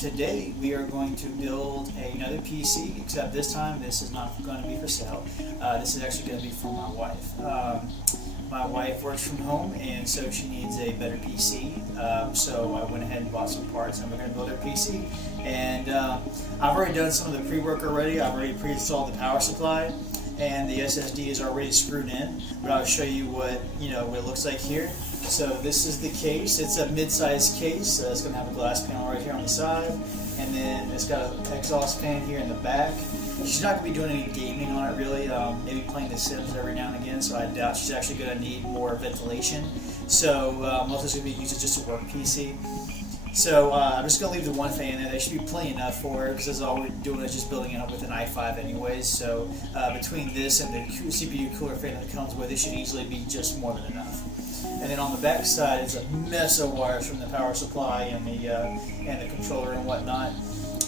Today we are going to build another PC, except this time this is not going to be for sale. This is actually going to be for my wife. My wife works from home, and so she needs a better PC. So I went ahead and bought some parts, and we're going to build her PC. And I've already done some of the pre-work already. I've already pre-installed the power supply, and the SSD is already screwed in. But I'll show you what what it looks like here. So this is the case. It's a mid-sized case. It's going to have a glass panel right here on the side, and then it's got an exhaust fan here in the back. She's not going to be doing any gaming on it really, maybe playing The Sims every now and again, so I doubt she's actually going to need more ventilation. So most of it's going to be used as just a work PC. So I'm just going to leave the one fan in there. That should be plenty enough for her, because all we're doing is just building it up with an i5 anyways. So between this and the CPU cooler fan that comes with it, should easily be just more than enough. And then on the back side is a mess of wires from the power supply and the controller and whatnot.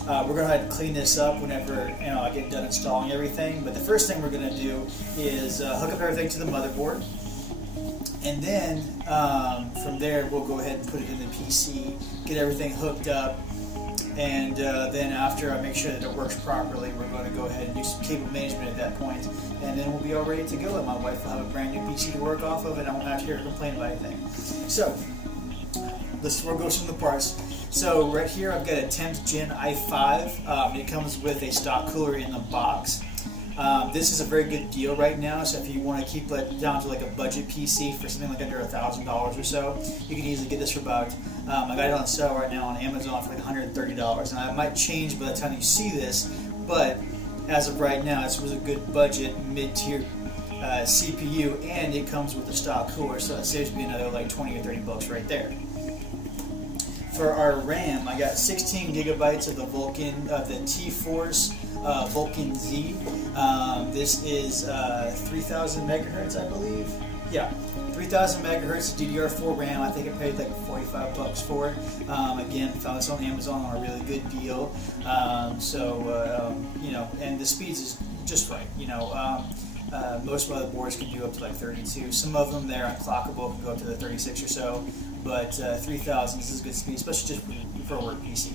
We're going to have to clean this up whenever I get done installing everything. But the first thing we're going to do is hook up everything to the motherboard. And then from there we'll go ahead and put it in the PC, get everything hooked up, and then after I make sure that it works properly, we're going to go ahead and do some cable management at that point, and then we'll be all ready to go, and my wife will have a brand new PC to work off of, and I won't have to hear her complain about anything. So we'll go through the parts. So right here I've got a 10th Gen i5. It comes with a stock cooler in the box. This is a very good deal right now, so if you want to keep it down to like a budget PC for something like under $1,000 or so, you can easily get this for about, I got it on sale right now on Amazon for like $130, and I might change by the time you see this, but as of right now, this was a good budget, mid-tier CPU, and it comes with a stock cooler, so that saves me another like 20 or 30 bucks right there. For our RAM, I got 16 gigabytes of the Vulkan, the T-Force Vulkan Z. This is 3,000 megahertz, I believe. Yeah, 3,000 megahertz DDR4 RAM. I think I paid like 45 bucks for it. Again, found this on Amazon on a really good deal. And the speeds is just right. Most motherboards can do up to like 32. Some of them they're unclockable, can go up to the 36 or so. But 3,000 is a good speed, especially just for a work PC.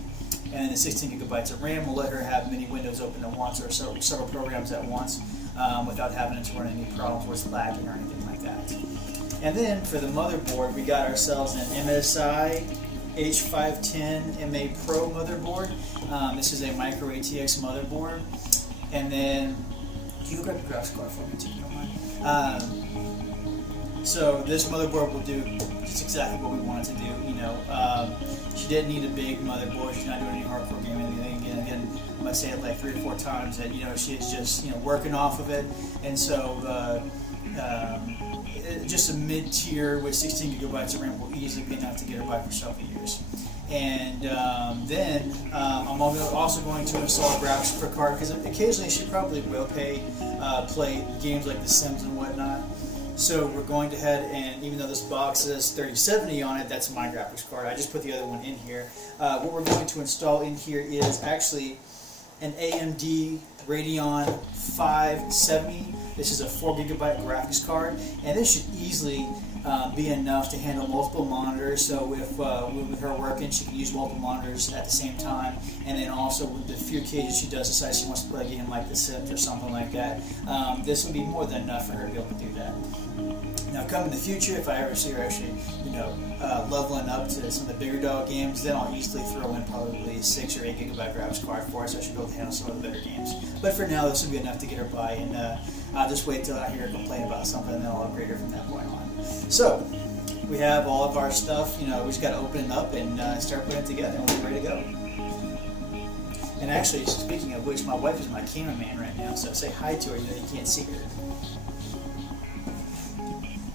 And then the 16 gigabytes of RAM will let her have many windows open at once, or several programs at once, without having to run any problems with lagging or anything like that. And then for the motherboard, we got ourselves an MSI H510 MA Pro motherboard. This is a micro ATX motherboard. And then, can you grab the graphics card for me too, if you don't mind? So this motherboard will do just exactly what we want it to do. She didn't need a big motherboard. She's not doing any hardcore gaming or anything. Again, I'm gonna say it like 3 or 4 times that she is just working off of it, and so just a mid-tier with 16 gigabytes of RAM will easily be enough to get her by for several years. And then I'm also going to install a graphics card, because occasionally she probably will play games like The Sims and whatnot. So we're going ahead, and even though this box says 3070 on it, that's my graphics card. I just put the other one in here. What we're going to install in here is actually an AMD Radeon 570. This is a 4 gigabyte graphics card, and this should easily be enough to handle multiple monitors. So if with her working, she can use multiple monitors at the same time, and then also with the few occasions she does decide she wants to play a game like The Sims or something like that, this will be more than enough for her to be able to do that. Now, come in the future, if I ever see her actually, leveling up to some of the bigger dog games, then I'll easily throw in probably a 6 or 8 gigabyte graphics card for her, so I should be able to handle some of the better games. But for now, this will be enough to get her by, and I'll just wait till I hear her complain about something, and then I'll upgrade her from that point on. So, we have all of our stuff. We just got to open it up and start putting it together, and we'll be ready to go. And actually, speaking of which, my wife is my cameraman right now, so say hi to her, you can't see her.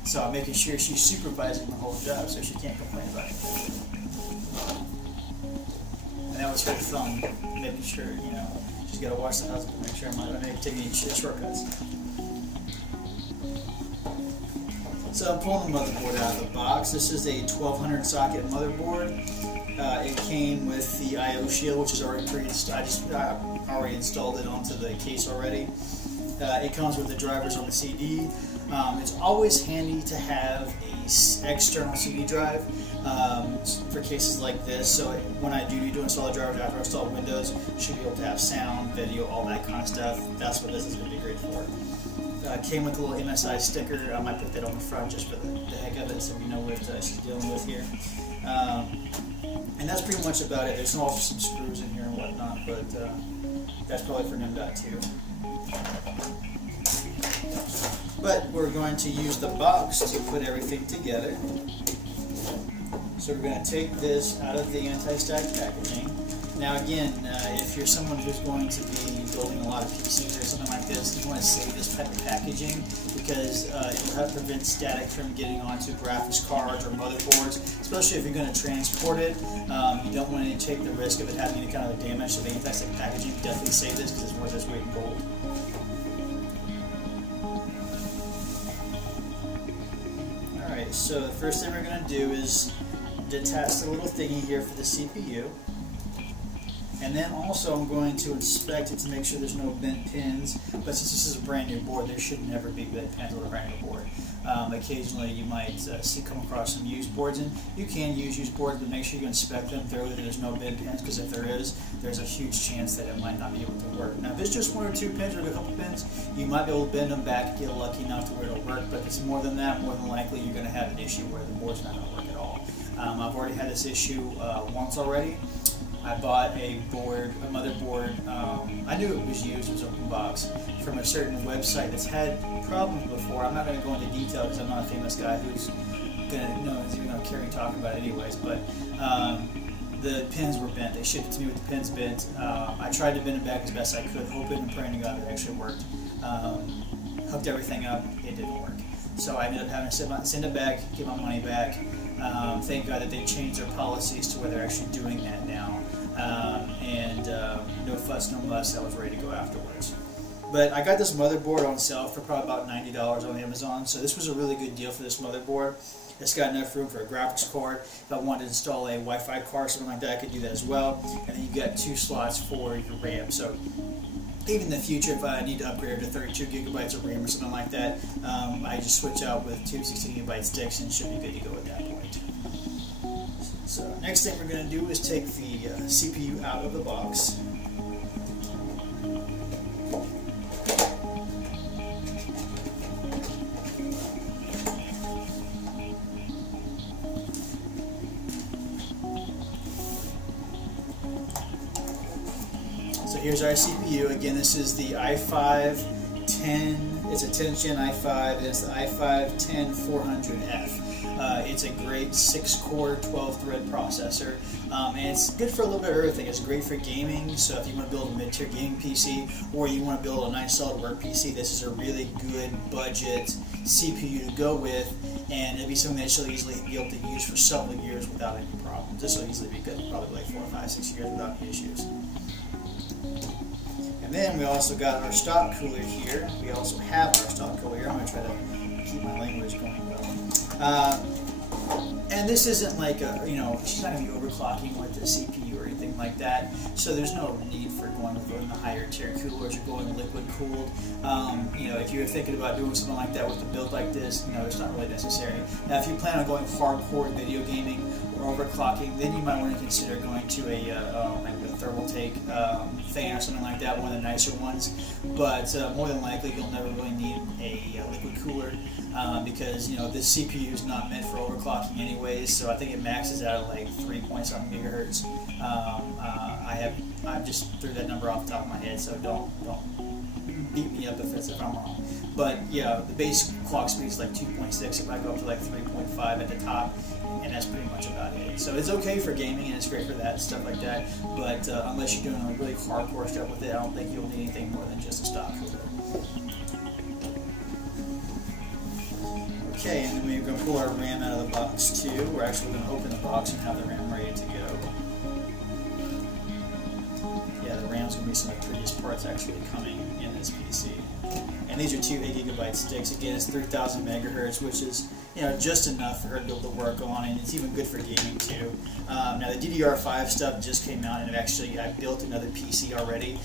So I'm making sure she's supervising the whole job, so she can't complain about it. And that was her thumb, making sure, she's got to watch the husband, make sure I'm not taking any shortcuts. So I'm pulling the motherboard out of the box. This is a 1200 socket motherboard. It came with the I/O shield, which is already pre-installed. I already installed it onto the case already. It comes with the drivers on the CD. It's always handy to have an external CD drive for cases like this. So when I do need to install a driver after I install Windows, should be able to have sound, video, all that kind of stuff. That's what this is going to be great for. Came with a little MSI sticker. I might put that on the front just for the heck of it, so we know what she's dealing with here. And that's pretty much about it. There's also some screws in here and whatnot, but that's probably for NIM.2. But we're going to use the box to put everything together. So we're going to take this out of the anti-stack packaging. Now again, if you're someone who's going to be building a lot of PCs or something like this, you want to save this type of packaging because it will help prevent static from getting onto graphics cards or motherboards, especially if you're going to transport it. You don't want to take the risk of it having any kind of damage to the anti-stack packaging. Definitely save this because it's worth its weight in gold. Alright, so the first thing we're going to do is detach the little thingy here for the CPU. And then also I'm going to inspect it to make sure there's no bent pins, but since this is a brand new board, there should never be bent pins on a brand new board. Occasionally you might come across some used boards, and you can use used boards, but make sure you inspect them thoroughly that there's no bent pins, because if there is, there's a huge chance that it might not be able to work. Now if it's just one or two pins or a couple pins, you might be able to bend them back, get lucky enough to where it'll work, but if it's more than that, more than likely you're going to have an issue where the board's not going to work at all. I've already had this issue once already. I bought a motherboard, I knew it was used, it was open box, from a certain website that's had problems before. I'm not going to go into detail because I'm not a famous guy who's going to carry talking about it anyways, but the pins were bent. They shipped it to me with the pins bent. I tried to bend it back as best I could, hoping and praying to God that it actually worked. Hooked everything up, it didn't work. So I ended up having to send it back, get my money back. Thank God that they changed their policies to where they're actually doing that now. No fuss, no muss, I was ready to go afterwards. But I got this motherboard on sale for probably about $90 on Amazon, so this was a really good deal for this motherboard. It's got enough room for a graphics card. If I wanted to install a Wi-Fi card or something like that, I could do that as well. And then you got 2 slots for your RAM. So even in the future, if I need to upgrade to 32 gigabytes of RAM or something like that, I just switch out with 2 16 gigabyte sticks and should be good to go at that point. So next thing we're going to do is take the CPU out of the box. So here's our CPU. Again, this is the i5-10. It's a 10th gen i5, and it's the i5-10400F. It's a great 6-core, 12-thread processor, and it's good for a little bit of everything. It's great for gaming, so if you want to build a mid-tier gaming PC, or you want to build a nice solid work PC, this is a really good budget CPU to go with, and it'll be something that you'll easily be able to use for several years without any problems. This will easily be good, probably like 4, 5, 6 years without any issues. And then we also got our stock cooler here. We also have our stock cooler here. I'm going to try to keep my language going well. And this isn't like a, she's not going to be overclocking with the CPU or anything like that, so there's no need for going with the higher tier coolers or going liquid cooled. If you're thinking about doing something like that with a build like this, it's not really necessary. Now, if you plan on going hardcore video gaming or overclocking, then you might want to consider going to a Thermaltake fan or something like that, one of the nicer ones. But more than likely, you'll never really need a liquid cooler because this CPU is not meant for overclocking anyways. So I think it maxes out at like 3-point-something gigahertz. I just threw that number off the top of my head, so don't beat me up if I'm wrong. But yeah, the base clock speed is like 2.6. If I go up to like 3.5 at the top, and that's pretty much about it. So it's okay for gaming, and it's great for that stuff like that. But unless you're doing like really hardcore stuff with it, I don't think you'll need anything more than just a stock cooler. Okay, and then we're going to pull our RAM out of the box too. We're actually going to open the box and have the RAM ready to go. Yeah, the RAM's going to be some of the prettiest parts actually coming in this PC. And these are 2 8GB sticks. Again, it's 3000 megahertz, which is just enough for her to be able to work on, and it's even good for gaming too. Now the DDR5 stuff just came out, and I built another PC already.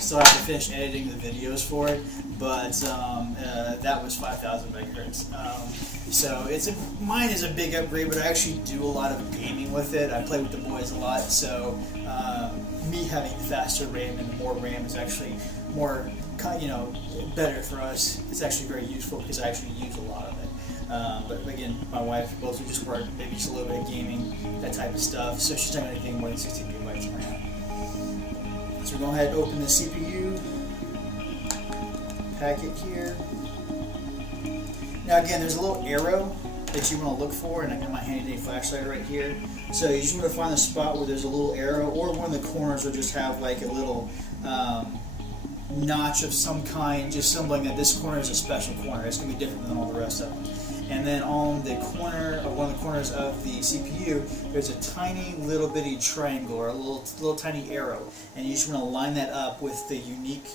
Still have to finish editing the videos for it, but that was 5,000 megahertz. So mine is a big upgrade, but I actually do a lot of gaming with it. I play with the boys a lot, so me having faster RAM and more RAM is actually more, better for us. It's actually very useful because I actually use a lot of it. But again, my wife, both we just work, maybe just a little bit of gaming, that type of stuff. So she's not going to anything more than 16 gigabytes of RAM. So we're going to go ahead and open the CPU packet here. Now again, there's a little arrow that you want to look for, and I got my handy dandy flashlight right here. So you just want to find the spot where there's a little arrow, or one of the corners will just have like a little notch of some kind, just symboling that this corner is a special corner. It's going to be different than all the rest of them. And then on the corner, or one of the corners of the CPU, there's a tiny little bitty triangle, or a little tiny arrow. And you just want to line that up with the unique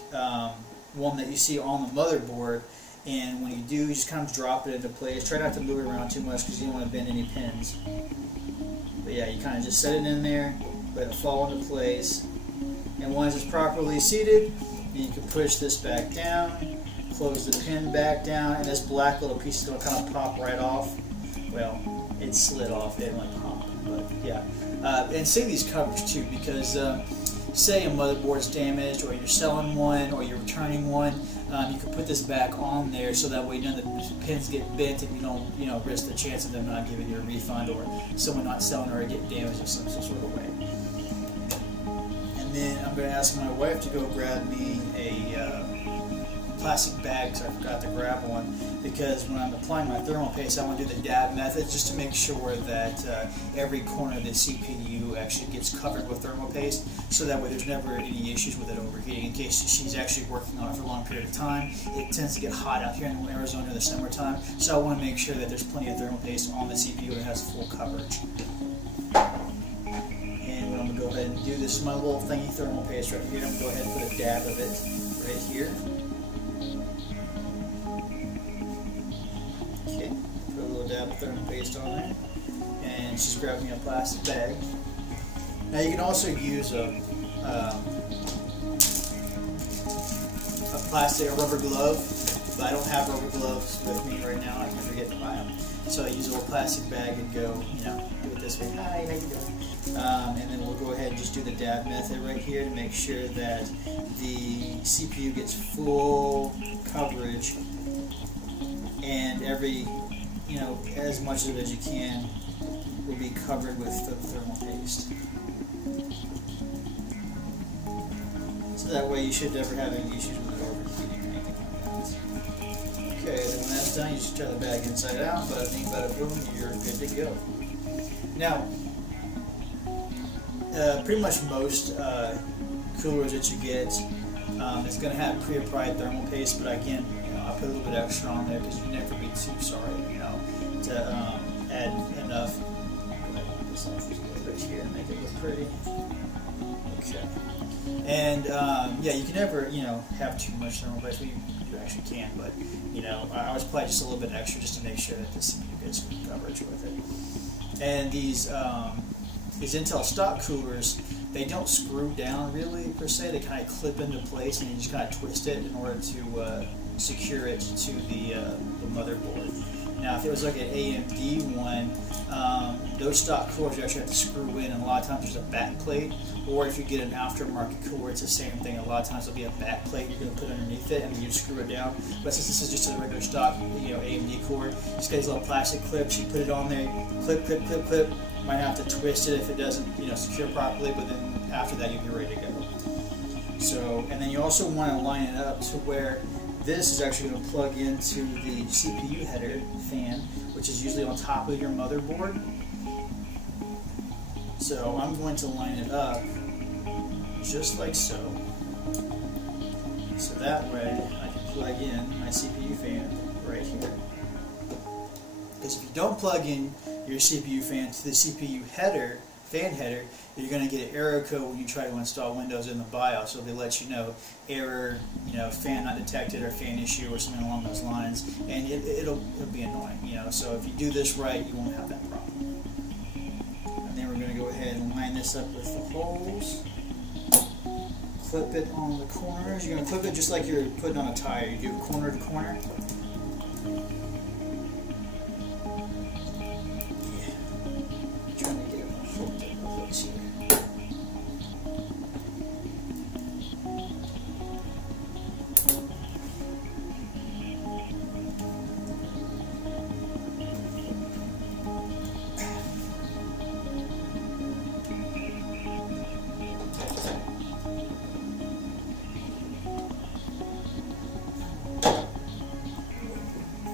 one that you see on the motherboard. And when you do, you just kind of drop it into place. Try not to move it around too much because you don't want to bend any pins. But yeah, you kind of just set it in there, let it fall into place. And once it's properly seated, you can push this back down, close the pin back down, and this black little piece is going to kind of pop right off. Well, it slid off, it didn't like pop, but yeah. And save these covers too, because say a motherboard's damaged, or you're selling one, or you're returning one, you can put this back on there so that way none of the pins get bent, and you don't, risk the chance of them not giving you a refund, or someone not selling, or getting damaged in some sort of way. And then I'm going to ask my wife to go grab me a plastic bag, because I forgot to grab one, because when I'm applying my thermal paste, I want to do the dab method just to make sure that every corner of the CPU actually gets covered with thermal paste, so that way there's never any issues with it overheating. In case she's actually working on it for a long period of time, it tends to get hot out here in Arizona in the summertime, so I want to make sure that there's plenty of thermal paste on the CPU and it has full coverage. And what I'm going to go ahead and do, this is my little thingy thermal paste right here. I'm going to go ahead and put a dab of it right here. Dab of thermal paste on there, and she's grabbing a plastic bag. Now you can also use a rubber glove, but I don't have rubber gloves with me right now. I can forget to buy them, so I use a little plastic bag and go, do it this way. Hi, how you doing? And then we'll go ahead and just do the dab method right here to make sure that the CPU gets full coverage, and every as much of it as you can will be covered with the thermal paste. So that way you should never have any issues with it overheating or anything like that. Okay, then when that's done, you just turn the bag inside out, bada bing, bada boom, you're good to go. Now, pretty much most coolers that you get is going to have pre-applied thermal paste, but again, I put a little bit extra on there because you'd never be too sorry, to add enough. This off just a little bit here to make it look pretty. Okay. And yeah, you can never, have too much thermal paste. Well, you actually can, but I always apply just a little bit extra just to make sure that the CPU gets good coverage with it. And these Intel stock coolers, they don't screw down really per se. They kind of clip into place, and you just kind of twist it in order to secure it to the motherboard. Now, if it was like an AMD one, those stock coolers you actually have to screw in, and a lot of times there's a back plate. Or if you get an aftermarket cooler, it's the same thing. A lot of times there'll be a back plate you're going to put underneath it, and then you screw it down. But since this is just a regular stock, AMD cooler, just got these little plastic clips. You put it on there, clip, clip, clip, clip. You might have to twist it if it doesn't, secure properly. But then after that, you'll be ready to go. So, and then you also want to line it up to where this is actually going to plug into the CPU header fan, which is usually on top of your motherboard. So I'm going to line it up just like so. So that way I can plug in my CPU fan right here. Because if you don't plug in your CPU fan to the CPU header, fan header, you're going to get an error code when you try to install Windows in the BIOS. So they let you know error, fan not detected, or fan issue, or something along those lines, and it'll be annoying. So if you do this right, you won't have that problem. And then we're going to go ahead and line this up with the holes, clip it on the corners. You're going to clip it just like you're putting on a tire. You do corner to corner. Yeah. Trying to get it hooked in the place here.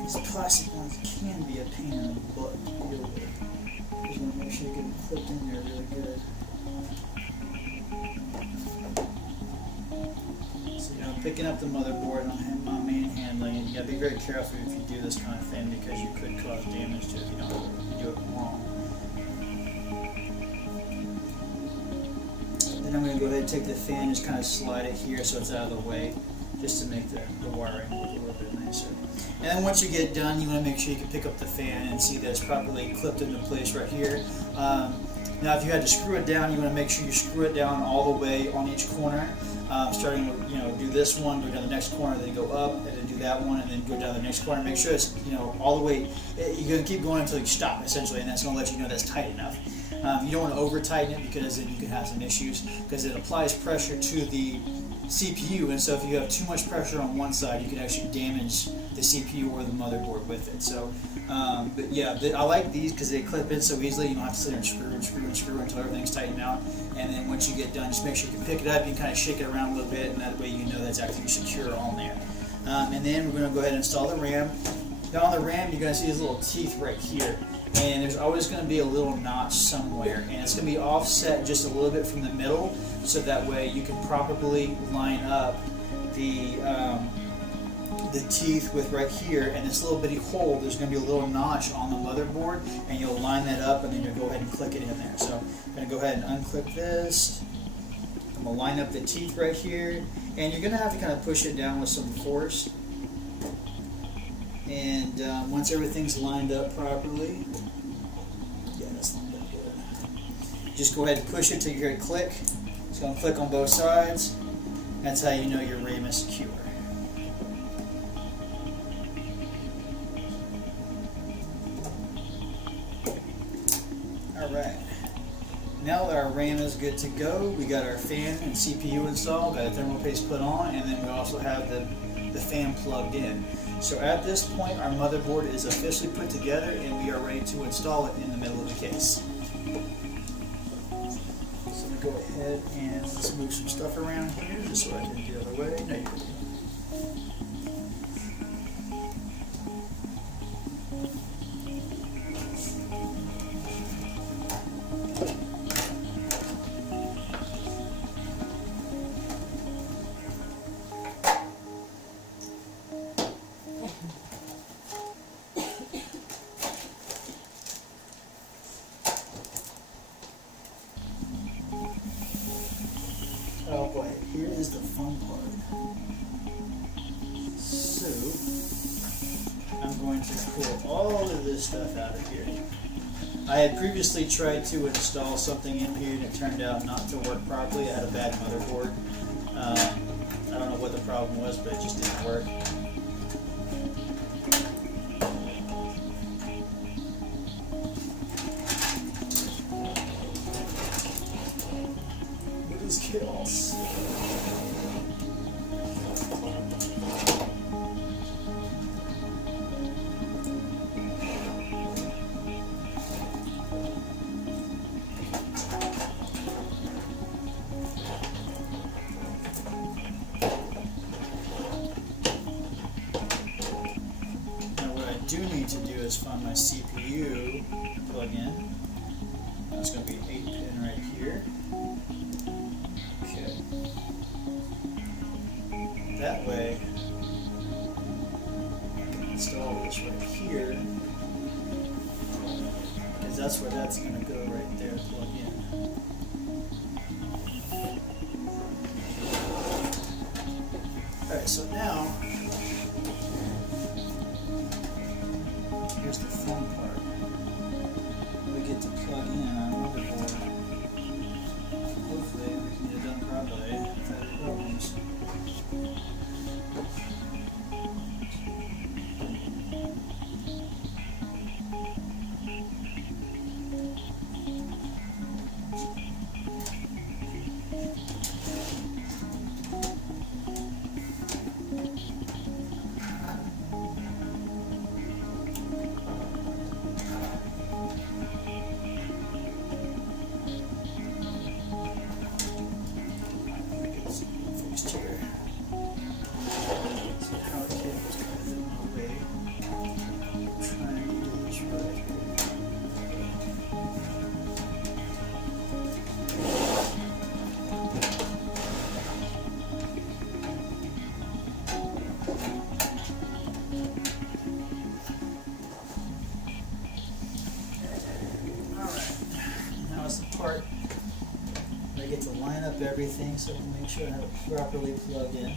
These plastic ones can be a pain in the butt to deal with. Just want to make sure you get them clipped in there really good. So, you know, picking up the motherboard on my main handling, you got to be very careful if you do this kind of thing because you could cause damage to it if you don't do it wrong. Then I'm going to go ahead and take the fan, just kind of slide it here so it's out of the way, just to make the wiring look a little bit nicer. And then once you get done, you want to make sure you can pick up the fan and see that it's properly clipped into place right here. Now if you had to screw it down, you want to make sure you screw it down all the way on each corner. Starting with, do this one, go down the next corner, then go up, and then do that one, and then go down the next corner. Make sure it's, all the way, you're going to keep going until you stop, essentially, and that's going to let you know that's tight enough. You don't want to over tighten it because then you can have some issues, because it applies pressure to the CPU, and so if you have too much pressure on one side, you can actually damage the CPU or the motherboard with it. So, but yeah, I like these because they clip in so easily. You don't have to sit there and screw and screw and screw until everything's tightened out. And then once you get done, just make sure you can pick it up. You can kind of shake it around a little bit, and that way you know that's actually secure on there. And then we're going to go ahead and install the RAM. Now on the RAM, you're going to see these little teeth right here. And there's always going to be a little notch somewhere, and it's going to be offset just a little bit from the middle, so that way you can properly line up the teeth with right here, and this little bitty hole, there's going to be a little notch on the motherboard, and you'll line that up, and then you'll go ahead and click it in there. So I'm going to go ahead and unclip this. I'm going to line up the teeth right here, and you're going to have to kind of push it down with some force. And once everything's lined up properly, yeah, that's lined up good. Just go ahead and push it till you hear it click. It's going to click on both sides. That's how you know your RAM is secure. Alright, now that our RAM is good to go, we got our fan and CPU installed, got a thermal paste put on, and then we also have the fan plugged in. So at this point, our motherboard is officially put together and we are ready to install it in the middle of the case. So I'm going to go ahead and let's move some stuff around here just so I can get the other way. No, you're good. Oh boy, here is the fun part. So, I'm going to pull all of this stuff out of here. I had previously tried to install something in here and it turned out not to work properly. I had a bad motherboard. I don't know what the problem was, but it just didn't work. Kills. Now what I do need to do is find my CPU plug-in. That's going to be an 8-pin right here. That way, I can install this right here, because that's where that's going to go right there, plug in. Alright, so now, here's the fun part. We get to plug in our motherboard. Hopefully we can get it done properly. up everything so I can make sure I have it properly plugged in.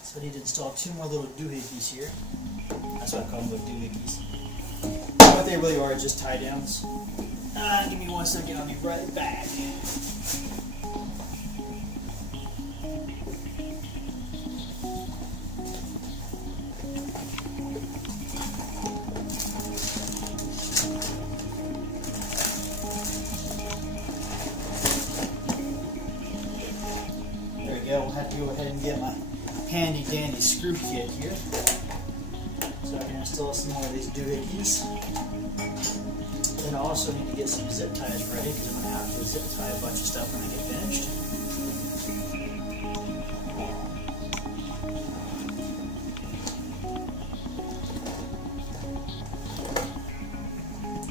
So I need to install 2 more little doohickeys here. That's what I call them, little doohickeys. What they really are is just tie downs. Give me 1 second, I'll be right back. There we go, we'll have to go ahead and get my handy dandy screw kit here. So I can install some more of these doohickeys. Then I also need to get some zip ties ready because I'm going to have to zip tie a bunch of stuff when I get finished.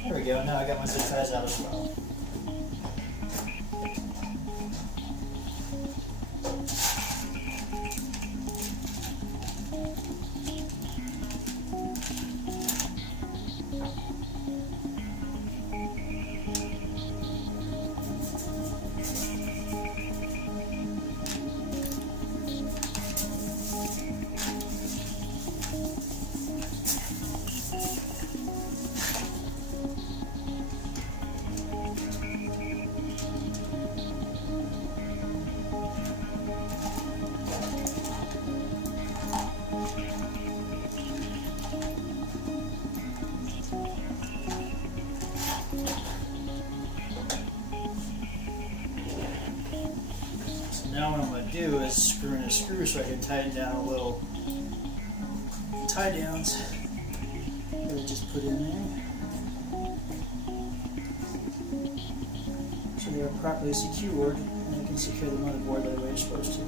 There we go, now I got my zip ties out as well. Now what I'm going to do is screw in a screw so I can tighten down a little tie downs that I just put in there. So they are properly secured and I can secure the motherboard the way it's supposed to.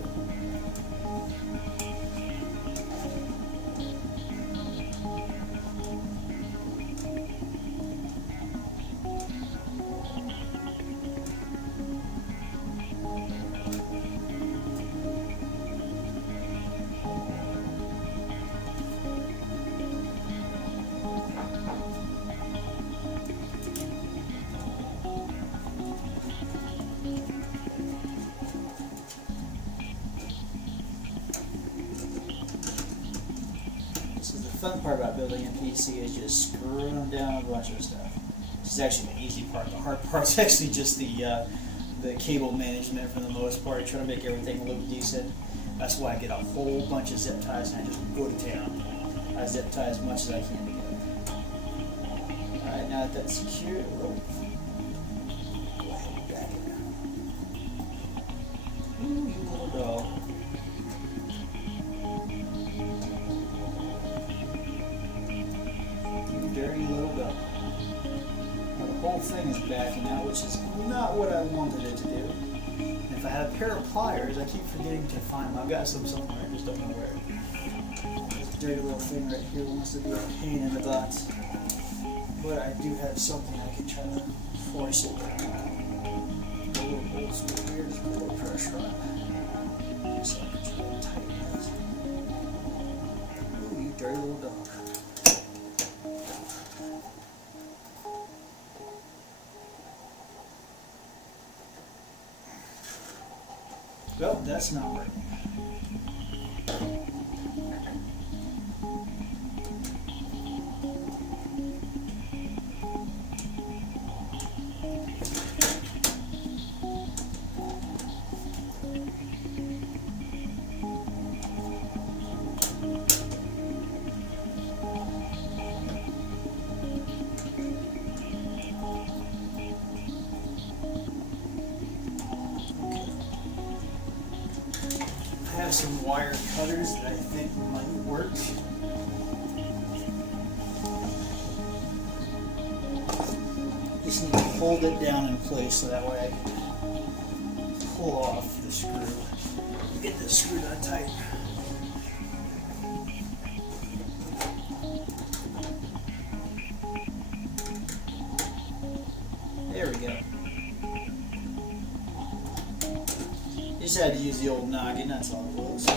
The fun part about building a PC is just screwing down a bunch of stuff. This is actually the easy part. The hard part is actually just the cable management for the most part. Trying to make everything look decent. That's why I get a whole bunch of zip ties and I just go to town. I zip tie as much as I can together. Alright, now that that's secure, we'll go ahead and back it down. Ooh, you little dog. Dirty little dog. Now the whole thing is backing out, which is not what I wanted it to do. And if I had a pair of pliers, I keep forgetting to find them. I've got some somewhere, I just don't know where. This dirty little thing right here wants to be a pain in the butt. But I do have something I can try to force it down. A little old school here, just put a little pressure on it. So I can try to tighten it. Ooh, you dirty little dog. Well, that's not working. have some wire cutters that I think might work. Just need to hold it down in place so that way I can pull off the screw. Get this screwed on tight. There we go. Just had to use the old noggin, that's all it was.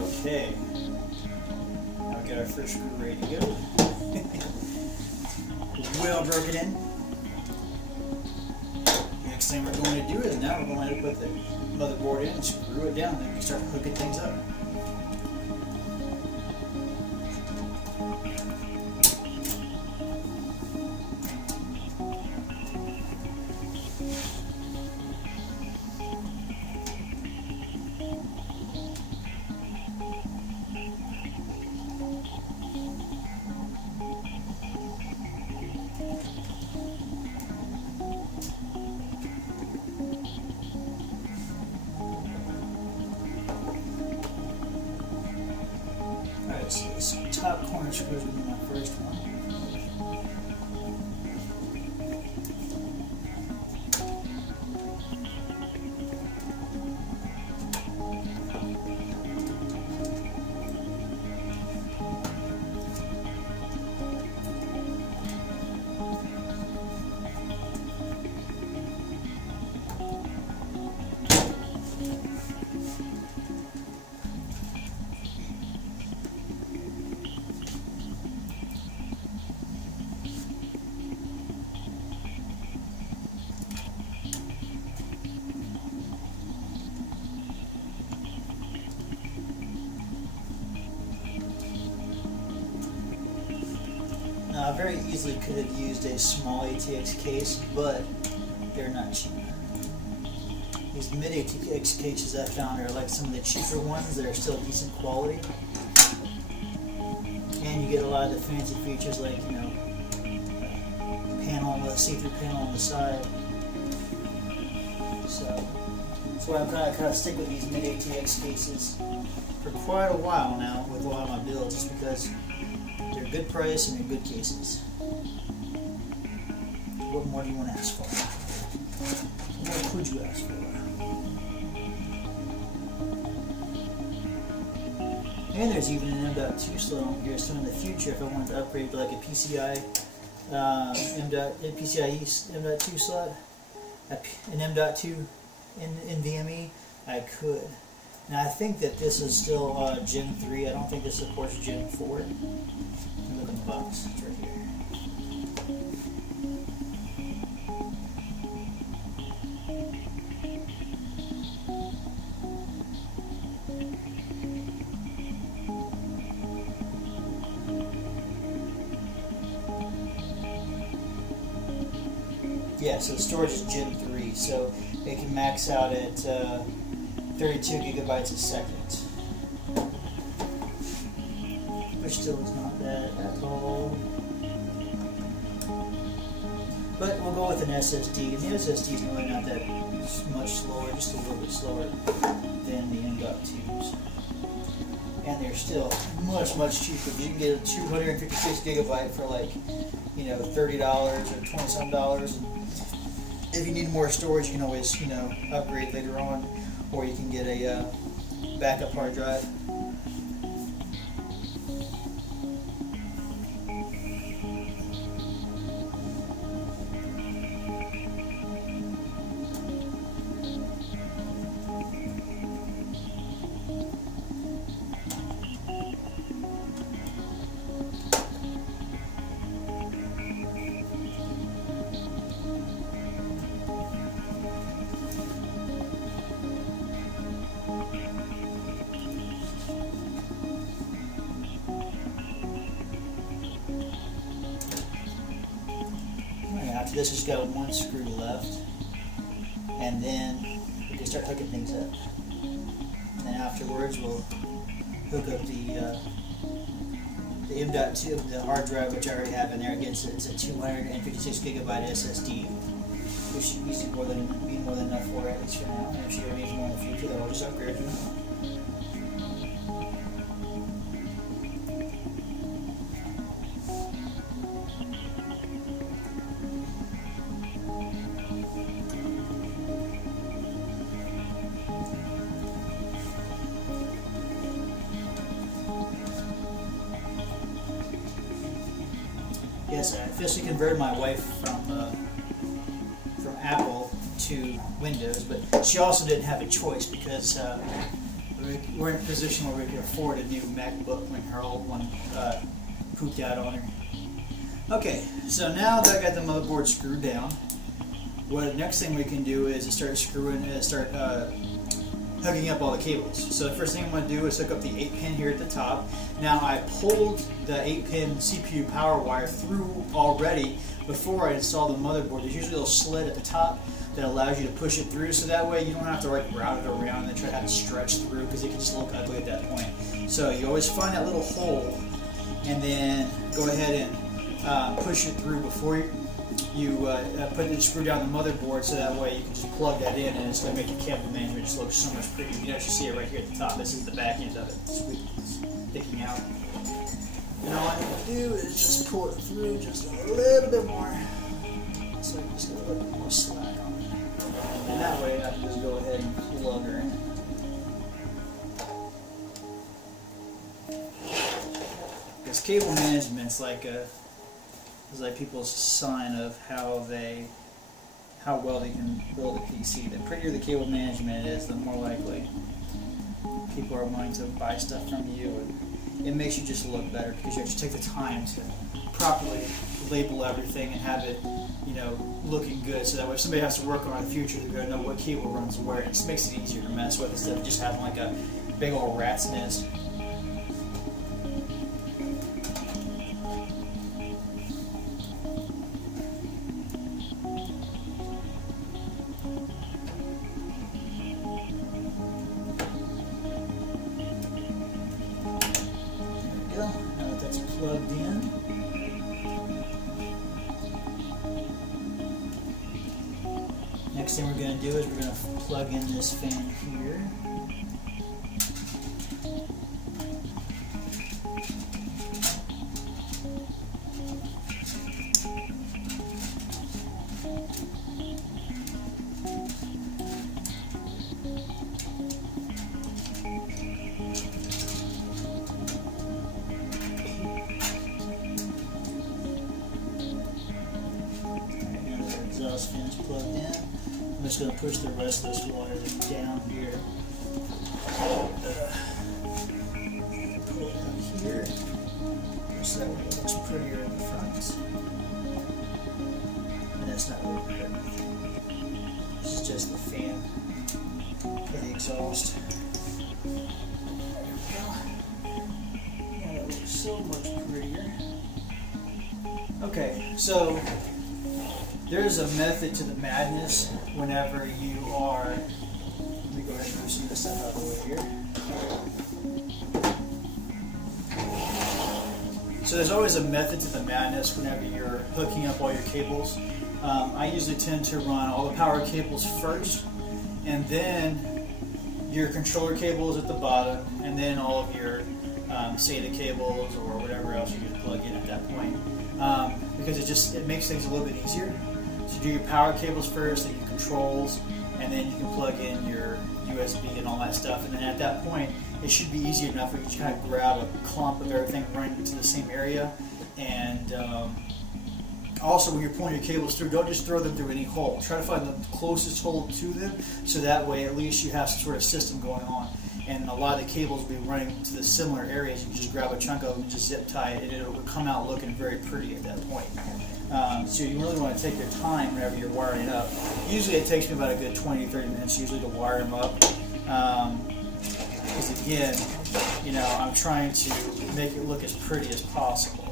Okay. Now we got our first screw ready to go. Well broken in. Next thing we're going to do is now we're going to put the motherboard in and screw it down, then we start hooking things up. Alright, so this top corner screw is going to be my first one. I very easily could have used a small ATX case, but they're not cheap. These mid ATX cases I found are like some of the cheaper ones that are still decent quality. And you get a lot of the fancy features like, you know, panel, the see-through panel on the side. So that's why I'm kind of stick with these mid ATX cases for quite a while now with a lot of my builds, just because they're a good price and they're good cases. What more do you want to ask for? What more could you ask for? And there's even an M.2 slot on here, so in the future if I wanted to upgrade to like a PCIe M.2 slot, an M.2 in NVMe, I could. Now I think that this is still Gen 3, I don't think this supports Gen 4. Look in the box, it's right here. Yeah, so the storage is Gen 3, so it can max out at 32 gigabytes a second. Which still is not bad at all. But we'll go with an SSD, and the SSD is really not that much slower, just a little bit slower than the M.2s. And they're still much cheaper. You can get a 256 gigabyte for like, you know, $30 or $20-some. If you need more storage, you can always, you know, upgrade later on, or you can get a backup hard drive. After this, it's got one screw left, and then we can start hooking things up. And then afterwards, we'll hook up the the M.2, the hard drive, which I already have in there. Again, it's a 256 gigabyte SSD, which should be more than enough for her, at least for now. And if she ever needs more in the future, then I'll just upgrade her. Yes, I officially converted my wife from Apple to Windows, but she also didn't have a choice because we're in a position where we could afford a new MacBook when her old one pooped out on her. Okay, so now that I got the motherboard screwed down, what the next thing we can do is start hooking up all the cables. So the first thing I'm going to do is hook up the 8-pin here at the top. Now I pulled the 8-pin CPU power wire through already before I install the motherboard. There's usually a little slit at the top that allows you to push it through, so that way you don't have to like route it around and then try to have it stretch through, because it can just look ugly at that point. So you always find that little hole and then go ahead and push it through before you put the screw down the motherboard, so that way you can just plug that in and it's going to make the cable management just look so much prettier. You can actually see it right here at the top. This is the back end of it. It's sticking out. And all I need to do is just pull it through just a little bit more. So I just get a little bit more slack on it. And that way I can just go ahead and plug her in. Because cable management's is like people's sign of how well they can build a PC. The prettier the cable management is, the more likely people are willing to buy stuff from you, and it makes you just look better because you actually take the time to properly label everything and have it, looking good. So that way, if somebody has to work on it in the future, they're going to know what cable runs where. It just makes it easier to mess with instead of just having like a big old rat's nest. Now that that's plugged in, next thing we're going to do is we're going to plug in this fan here. Exhaust fan's plugged in. I'm just going to push the rest of this wire down here. Pull it down here, so that way it looks prettier in the front. And that's not really pretty. This is just the fan for the exhaust. There we go. And it looks so much prettier. Okay, so there's a method to the madness whenever you are, let me go ahead and move some of this stuff out of the way here. So there's always a method to the madness whenever you're hooking up all your cables. I usually tend to run all the power cables first, and then your controller cables at the bottom, and then all of your SATA cables or whatever else you can plug in at that point. Because it makes things a little bit easier. So do your power cables first, then your controls, and then you can plug in your USB and all that stuff. And then at that point, it should be easy enough where you can kind of grab a clump of everything running into the same area. And also, when you're pulling your cables through, don't just throw them through any hole. Try to find the closest hole to them, so that way at least you have some sort of system going on. And a lot of the cables will be running to the similar areas. You can just grab a chunk of them and just zip tie it, and it will come out looking very pretty at that point. So you really want to take your time whenever you're wiring it up. Usually it takes me about a good 20 to 30 minutes usually to wire them up. Because again, I'm trying to make it look as pretty as possible.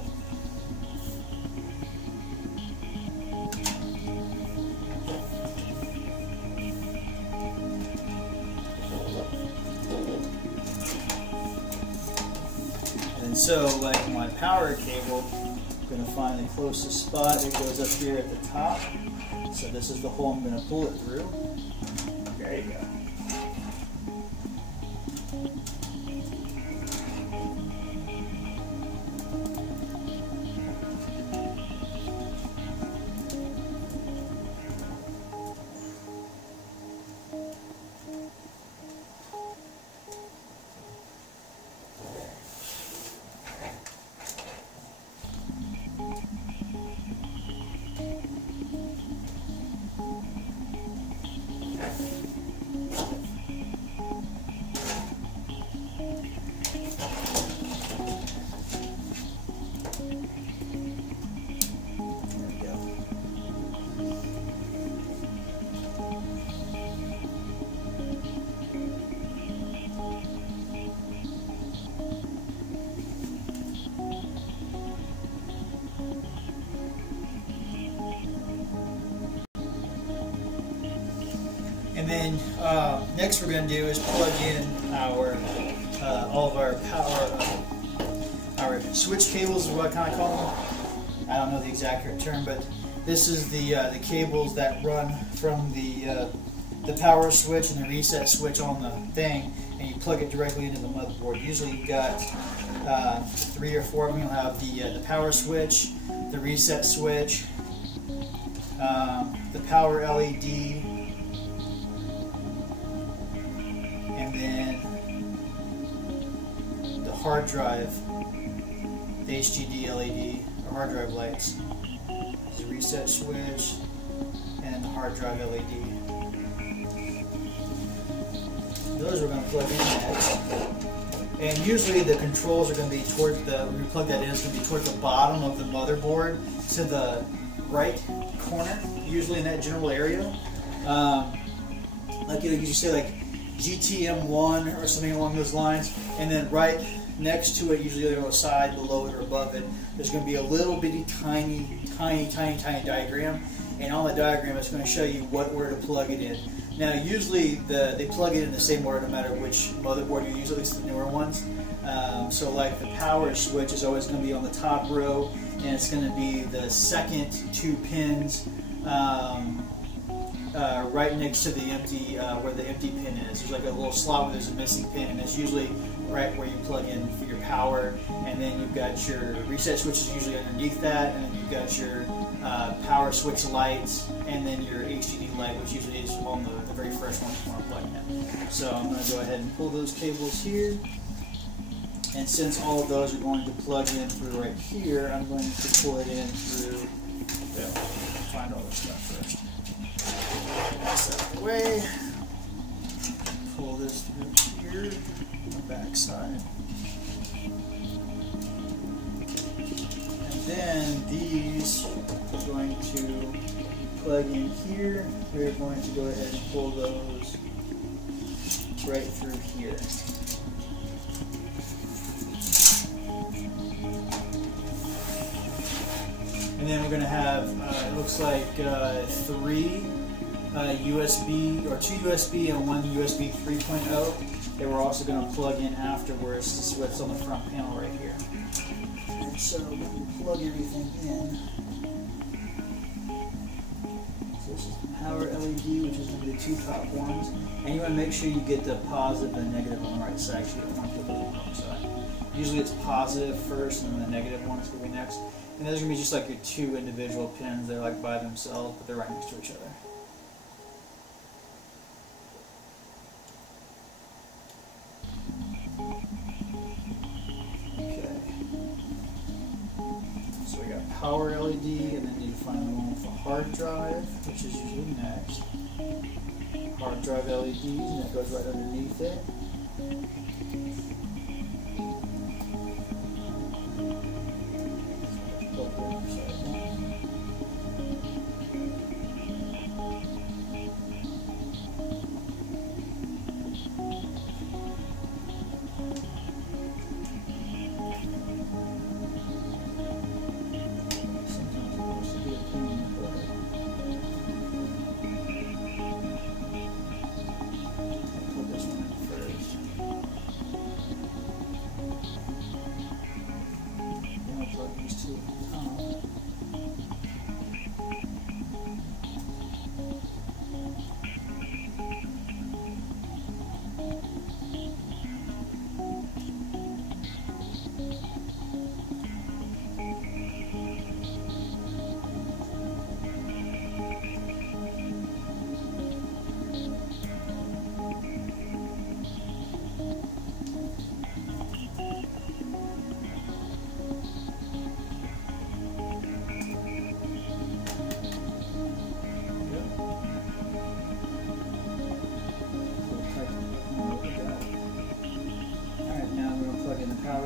So like my power cable, I'm going to find the closest spot. It goes up here at the top. So this is the hole I'm going to pull it through. There you go. And then next we're going to do is plug in our all of our power, our switch cables is what I kind of call them. I don't know the exact term, but this is the cables that run from the power switch and the reset switch on the thing, and you plug it directly into the motherboard. Usually you've got 3 or 4 of them. You'll have the power switch, the reset switch, the power LED, and then the hard drive, the HDD LED, or hard drive lights. The reset switch, and the hard drive LED. Those we're going to plug in next. And usually the controls are going to be towards when you plug that in, it's going to be towards the bottom of the motherboard to the right corner, usually in that general area. Like you say, like GTM1 or something along those lines, and then right next to it, usually on the side, below it, or above it, there's going to be a little bitty tiny diagram, and on the diagram it's going to show you what order to plug it in. Now usually they plug it in the same order no matter which motherboard you use, at least the newer ones. So like the power switch is always going to be on the top row, and it's going to be the second 2 pins right next to the empty, where the empty pin is. There's like a little slot where there's a missing pin, and it's usually right where you plug in for your power. And then you've got your reset switch is usually underneath that, and then you've got your power switch lights, and then your HDD light, which usually is on the very first one you want to plug in. So I'm going to go ahead and pull those cables here. And since all of those are going to plug in through right here, I'm going to pull it in through, find all this stuff first. Get this out of the way. Pull this through here, on the back side. And then these are going to plug in here. We're going to go ahead and pull those right through here. And then we're going to have, it looks like 3 USB, or 2 USB and 1 USB 3.0 that we're also going to plug in afterwards to see what's on the front panel right here. And so we plug everything in. So this is the power LED, which is going to be the 2 top ones. And you want to make sure you get the positive and the negative on the right side, so you don't want to put those on the wrong side. Usually it's positive first, and then the negative one is going to be next. And those are going to be just like your 2 individual pins. They're like by themselves, but they're right next to each other. Okay. So we got power LED, and then you need to find the one with the hard drive, which is usually next. Hard drive LEDs, and that goes right underneath it.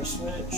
switch.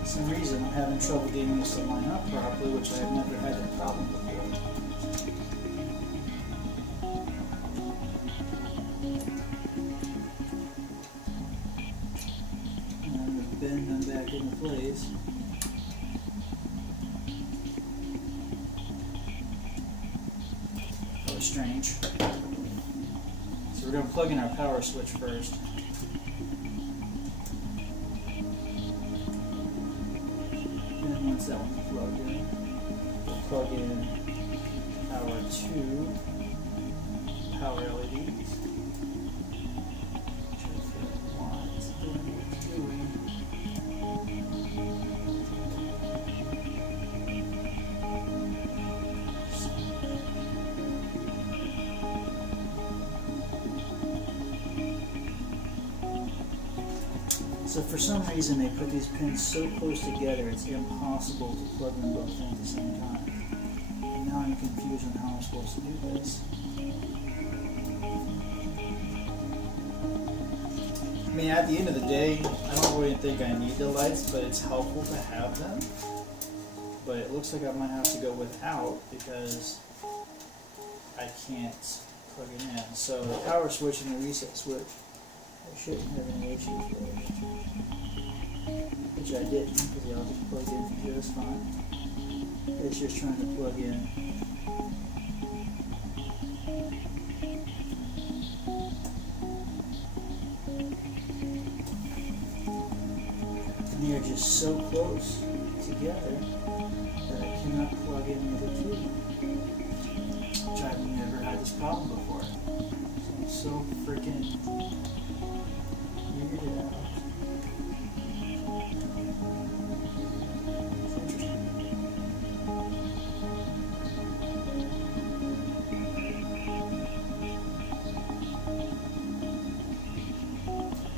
For some reason I'm having trouble getting this to line up properly, which I've never had that problem before. And I'm going to bend them back into place. That was strange. So we're going to plug in our power switch first. Once that one's plugged in, we'll plug in our 2 power LEDs. So for some reason they put these pins so close together it's impossible to plug them both in at the same time. And now I'm confused on how I'm supposed to do this. I mean, at the end of the day, I don't really think I need the lights, but it's helpful to have them. But it looks like I might have to go without because I can't plug it in. So the power switch and the reset switch, I shouldn't have any issues with, which I didn't because they all just plugged in just fine. It's just trying to plug in. And they are just so close together that I cannot plug in the other two, which I've never had this problem before. So I'm so freaking figured it out. It's interesting.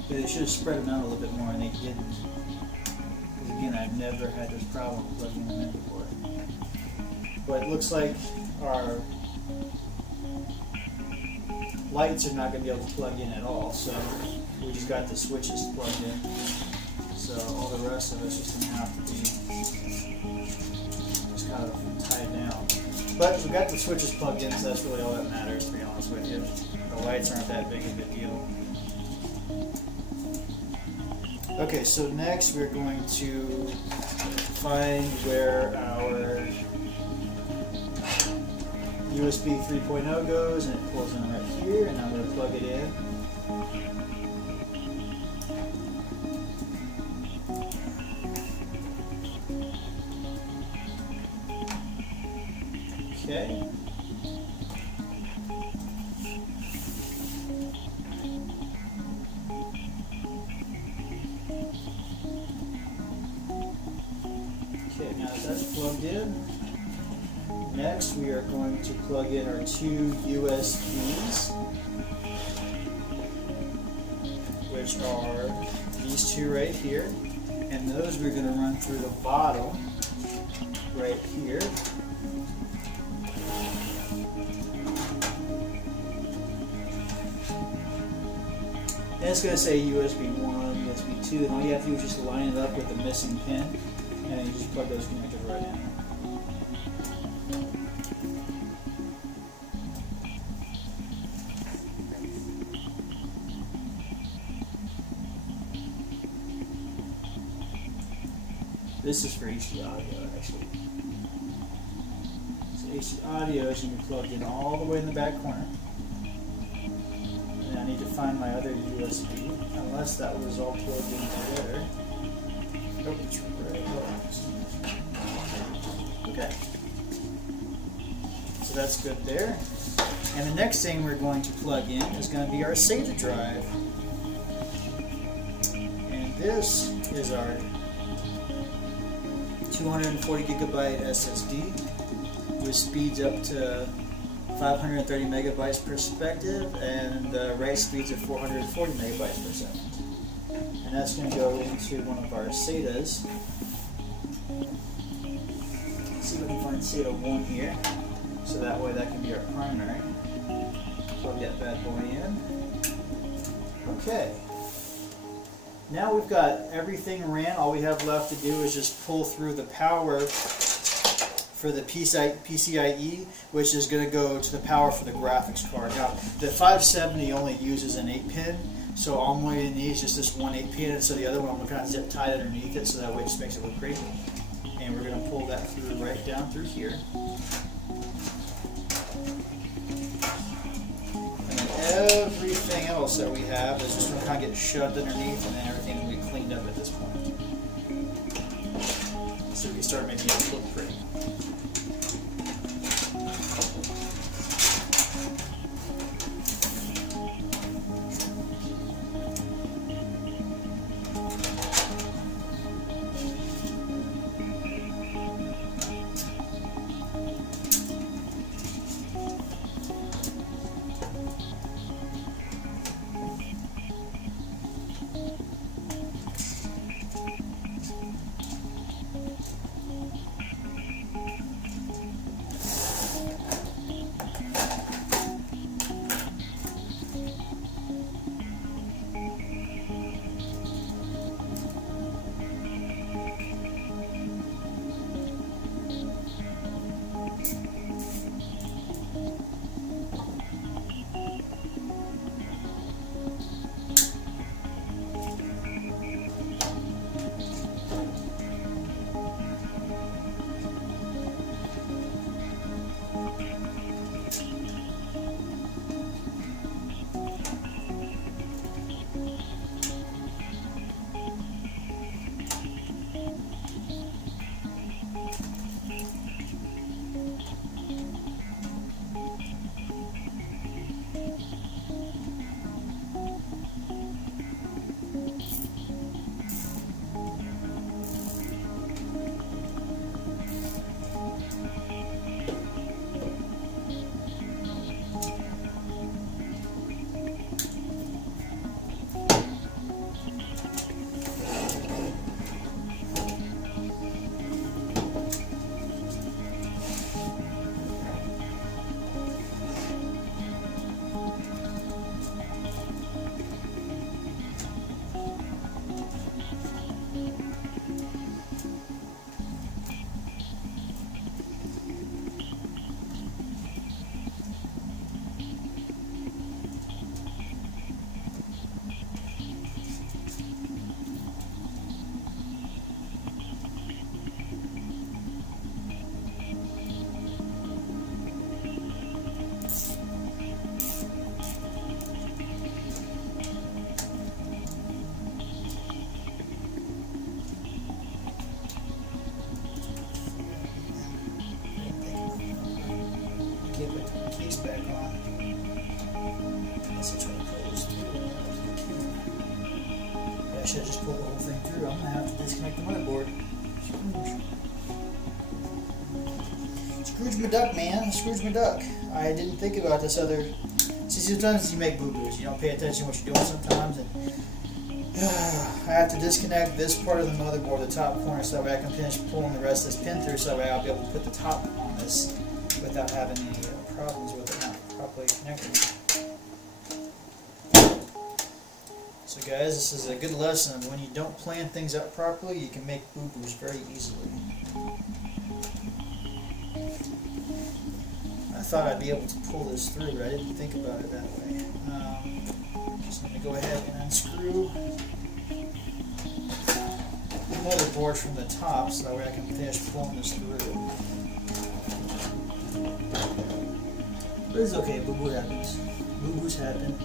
But they should have spread them out a little bit more, and they didn't. Because again, I've never had this problem plugging them in before. But it looks like our lights are not going to be able to plug in at all, so we just got the switches plugged in. So all the rest of it's just going to have to be just kind of tied down. But we got the switches plugged in, so that's really all that matters, to be honest with you. The lights aren't that big of a deal. Okay, so next we're going to find where our USB 3.0 goes, and it pulls in right here, and I'm going to plug it in. Okay. Okay, now that that's plugged in, next we are going to plug in our 2 USBs, which are these two right here, and those we're going to run through the bottom right here. And it's going to say USB 1, USB 2, and all you have to do is just line it up with the missing pin, and then you just plug those connectors right in. This is for HD audio, actually. So HD audio is going to be plugged in all the way in the back corner. And I need to find my other USB, unless that was all plugged in together. Oh, it's right. Okay. So that's good there. And the next thing we're going to plug in is going to be our SATA drive. And this is our 240 gigabyte SSD with speeds up to 530 megabytes per perspective, and write speeds of 440 megabytes per second. And that's going to go into one of our SATAs. Let's see if we can find SATA 1 here, so that way that can be our primary. Plug that bad boy in. Okay. Now we've got everything ran. All we have left to do is just pull through the power for the PCIe, which is going to go to the power for the graphics card. Now, the 570 only uses an 8-pin, so all I'm going to need is just this one 8-pin, and so the other one I'm going to kind of zip tie it underneath it, so that way it just makes it look great. And we're going to pull that through right down through here. And then everything else that we have is just going to kind of get shoved underneath, and then everything will be cleaned up at this point. So we can start making it look pretty. I should have just pulled the whole thing through. I'm going to have to disconnect the motherboard. Scrooge McDuck, man. Scrooge McDuck. I didn't think about this other... See, sometimes you make boo-boos. You don't pay attention to what you're doing sometimes. And I have to disconnect this part of the motherboard, the top corner, so that way I can finish pulling the rest of this pin through, so that way I'll be able to put the top on this without having any problems with it not properly connected. So guys, this is a good lesson of when you don't plan things out properly, you can make boo-boos very easily. I thought I'd be able to pull this through, but I didn't think about it that way. Just going to go ahead and unscrew the motherboard from the top, so that way I can finish pulling this through. But it's okay, boo-boo happens. Boo-boos happen.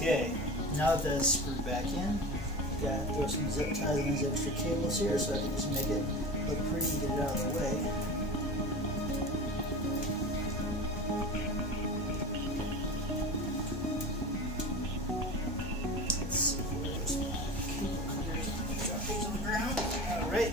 Okay, now that that's screwed back in, gotta throw some zip ties on these extra cables here so I can just make it look pretty and get it out of the way. Let's see, where's my cable cutters? I'm gonna drop these on the ground. Alright.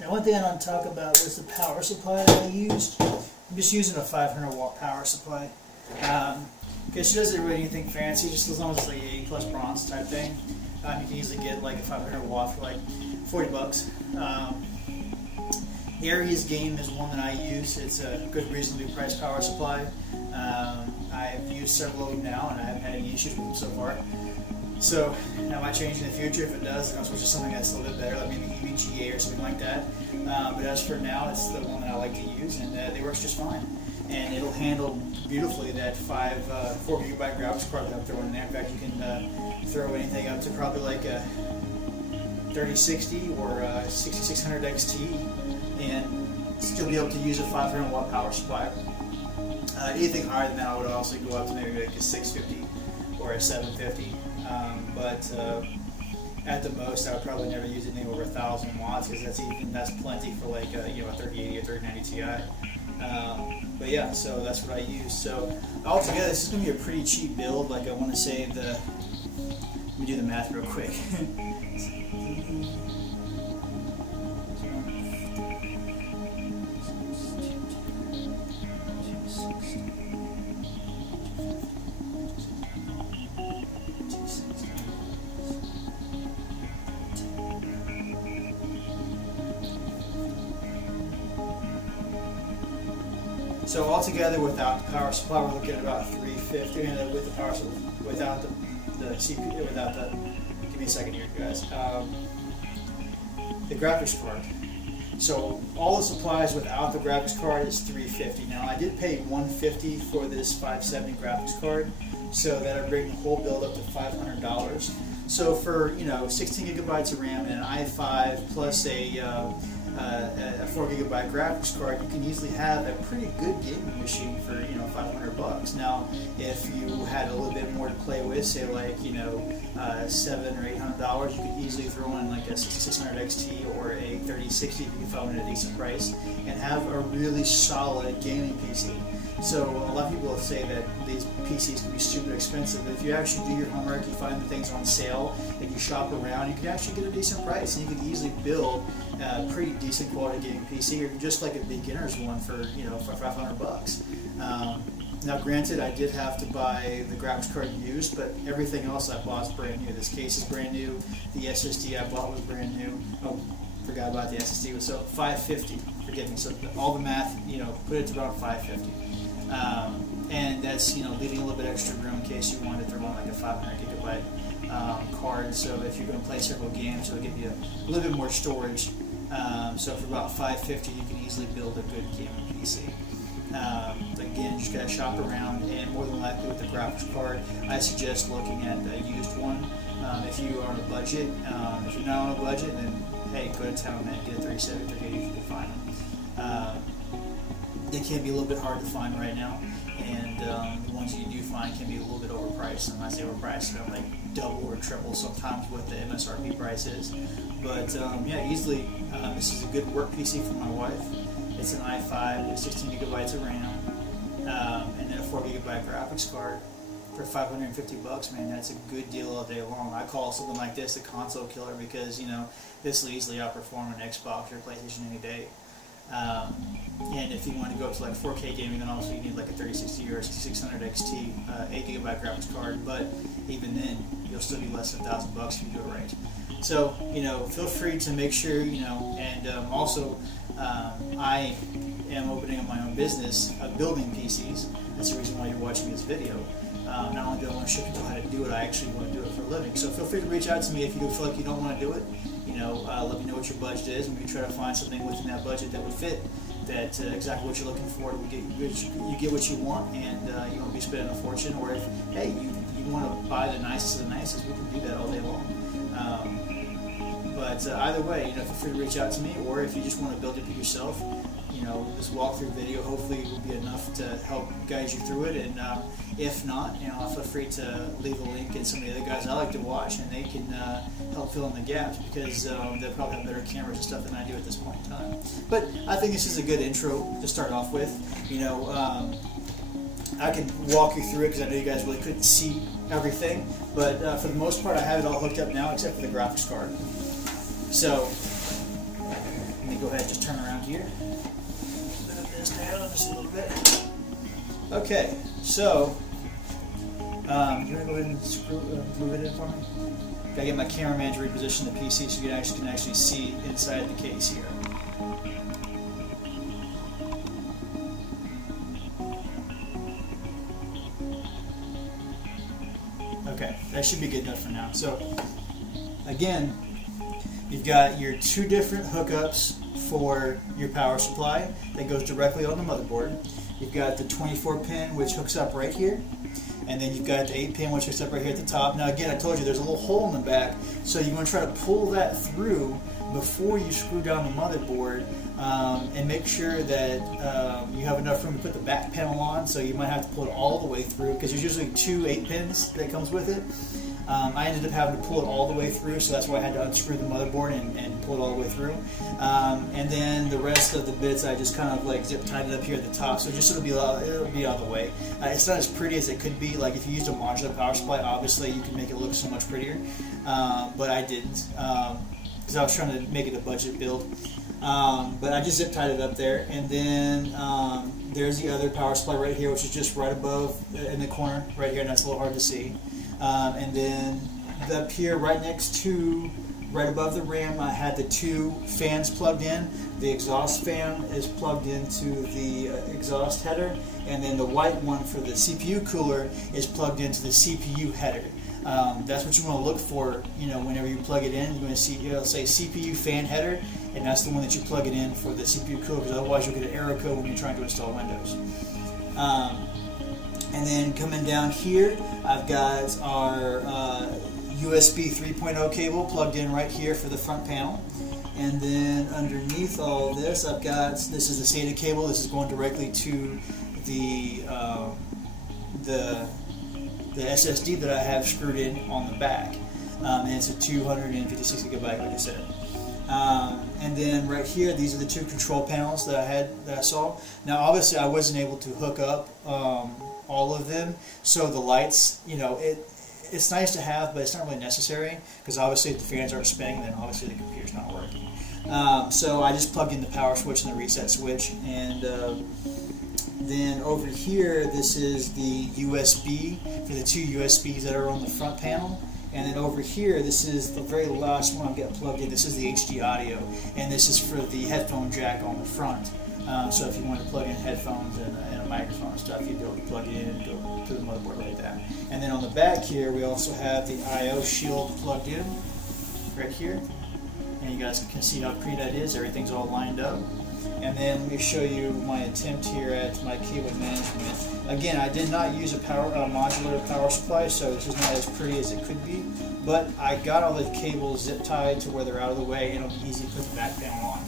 Now, one thing I want to talk about was the power supply that I used. I'm just using a 500 watt power supply. Because she doesn't really anything fancy, just as long as it's like 80 plus bronze type thing. You can easily get like a 500 watt for like 40 bucks. Aries Game is one that I use. It's a good, reasonably priced power supply. I've used several of them now, and I haven't had any issues with them so far. So that might change in the future. If it does, then I'll switch to something that's a little bit better, like maybe EVGA or something like that. But as for now, it's the one that I like to use, and it works just fine. And it'll handle beautifully that 4 gigabyte graphics card that I'm throwing in there. In fact, you can throw anything up to probably like a 3060 or 6600 XT, and still be able to use a 500 watt power supply. Anything higher than that, I would also go up to maybe like a 650 or a 750. But at the most, I would probably never use anything over 1,000 watts, because that's plenty for like a 3080 or 3090 Ti. But yeah, so that's what I use. So altogether, this is going to be a pretty cheap build. Like, I want to say let me do the math real quick. So altogether, without the power supply, we're looking at about 350. And with the power supply, without the CPU, without the. Give me a second here, guys. The graphics card. So all the supplies without the graphics card is 350. Now I did pay 150 for this 570 graphics card, so that'll bring the whole build up to $500. So for 16 gigabytes of RAM and an i5 plus a 4 gigabyte graphics card, you can easily have a pretty good gaming machine for $500. Now, if you had a little bit more to play with, say like $700 or $800, you could easily throw in like a 6600 XT or a 3060 if you can find it at a decent price, and have a really solid gaming PC. So a lot of people will say that these PCs can be super expensive, but if you actually do your homework, you find the things on sale, and you shop around, you can actually get a decent price, and you can easily build a pretty decent quality gaming PC, or just like a beginner's one for for $500. Now, granted, I did have to buy the graphics card used, but everything else I bought is brand new. This case is brand new. The SSD I bought was brand new. Oh, Forgot about the SSD. So 550. Forgive me. So all the math, put it to around 550. And that's leaving a little bit extra room in case you want to throw on like a 500 gigabyte card. So if you're going to play several games, it'll give you a little bit more storage. So for about 550, you can easily build a good gaming PC. Again, just gotta shop around, and more than likely with the graphics card, I suggest looking at a used one. If you are on a budget, if you're not on a budget, then hey, go to town, man. Get a 37, 38 if you can find them. They can be a little bit hard to find right now, and the ones you do find can be a little bit overpriced. And when I say overpriced, they're like double or triple sometimes what the MSRP price is. But yeah, easily, this is a good work PC for my wife. It's an i5 with 16 gigabytes of RAM, and then a 4 gigabyte graphics card for $550. Man, that's a good deal all day long. I call something like this a console killer because this will easily outperform an Xbox or PlayStation any day. And if you want to go up to like 4K gaming, then also you need like a 3060 or a 6600 XT 8 gigabyte graphics card. But even then, you'll still be less than $1,000 if you do it right. So feel free to make sure and also I am opening up my own business of building PCs. That's the reason why you're watching this video. Not only do I want to show people how to do it, I actually want to do it for a living. So feel free to reach out to me if you feel like you don't want to do it. Let me know what your budget is, and we can try to find something within that budget that would fit. That exactly what you're looking for. You get what you want, and you won't be spending a fortune. Or if you want to buy the nicest of the nicest, we can do that all day long. But either way, feel free to reach out to me, or if you just want to build it yourself, this walkthrough video hopefully will be enough to help guide you through it. And if not, feel free to leave a link in some of the other guys I like to watch, and they can help fill in the gaps because they'll probably have better cameras and stuff than I do at this point in time. But I think this is a good intro to start off with. I can walk you through it because I know you guys really couldn't see everything, but for the most part I have it all hooked up now except for the graphics card. So let me go ahead and just turn around here. Move this down just a little bit. Okay, so you want to go ahead and glue it in for me? Gotta get my cameraman to reposition the PC so you can actually see inside the case here. Okay, that should be good enough for now. So again, you've got your two different hookups for your power supply that goes directly on the motherboard. You've got the 24 pin which hooks up right here, and then you've got the 8 pin which hooks up right here at the top. Now again, I told you there's a little hole in the back, so you want to try to pull that through before you screw down the motherboard, and make sure that you have enough room to put the back panel on. So you might have to pull it all the way through because there's usually 2 8 pins that comes with it. I ended up having to pull it all the way through, so that's why I had to unscrew the motherboard and pull it all the way through. And then the rest of the bits I just kind of like zip tied it up here at the top, so just so it'll be out of the way. It's not as pretty as it could be. Like if you used a modular power supply, obviously you can make it look so much prettier, but I didn't because I was trying to make it a budget build. But I just zip tied it up there, and then there's the other power supply right here, which is just right above in the corner right here, and that's a little hard to see. And then up here, right next to, right above the RAM, I had the 2 fans plugged in. The exhaust fan is plugged into the exhaust header, and then the white one for the CPU cooler is plugged into the CPU header. That's what you want to look for, whenever you plug it in. You're going to see, it'll say CPU fan header, and that's the one that you plug it in for the CPU cooler, because otherwise you'll get an error code when you're trying to install Windows. And then coming down here, I've got our USB 3.0 cable plugged in right here for the front panel. And then underneath all of this, I've got, this is the SATA cable. This is going directly to the SSD that I have screwed in on the back. And it's a 256 gigabyte, like I said. And then right here, these are the 2 control panels that I saw. Now, obviously, I wasn't able to hook up all of them, so the lights, it's nice to have, but it's not really necessary, because obviously if the fans aren't spinning, then obviously the computer's not working. So I just plugged in the power switch and the reset switch, and then over here, this is the USB for the 2 USBs that are on the front panel, And then over here, this is the very last one I've got plugged in. This is the HD audio, and this is for the headphone jack on the front. So if you want to plug in headphones and a microphone and stuff, you'd be able to plug it in and go to the motherboard like that. And then on the back here, we also have the I/O shield plugged in right here. And you guys can see how pretty that is. Everything's all lined up. And then let me show you my attempt here at my cable management. Again, I did not use a modular power supply, so this is not as pretty as it could be. But I got all the cables zip tied to where they're out of the way, and it'll be easy to put the back panel on.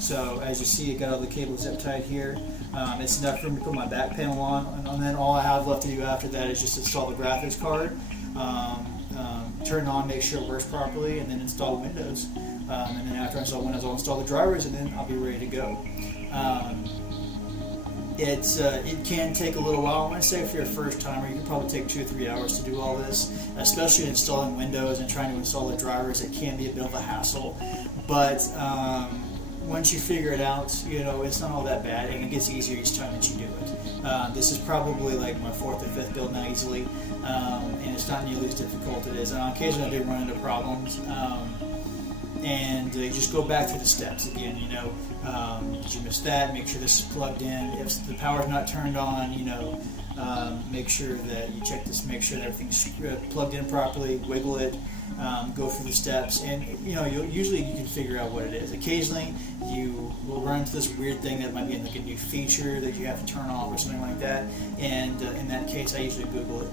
So as you see, I got all the cables zip tied here. It's enough for me to put my back panel on, and then all I have left to do after that is just install the graphics card, turn it on, make sure it works properly, and then install Windows. And then after I install Windows, I'll install the drivers, and then I'll be ready to go. It can take a little while. I want to say if you're a first timer, you can probably take 2 or 3 hours to do all this, especially installing Windows and trying to install the drivers. It can be a bit of a hassle, but once you figure it out, you know, it's not all that bad, and it gets easier each time that you do it. This is probably like my 4th or 5th build now easily, and it's not nearly as difficult as it is. And occasionally I do run into problems, and you just go back through the steps again. You know, did you miss that? Make sure this is plugged in. If the power's not turned on, you know, make sure that you check this, make sure that everything's plugged in properly, wiggle it, go through the steps, and you know, usually you can figure out what it is. Occasionally you will run into this weird thing that might be like a new feature that you have to turn off or something like that, and in that case I usually Google it.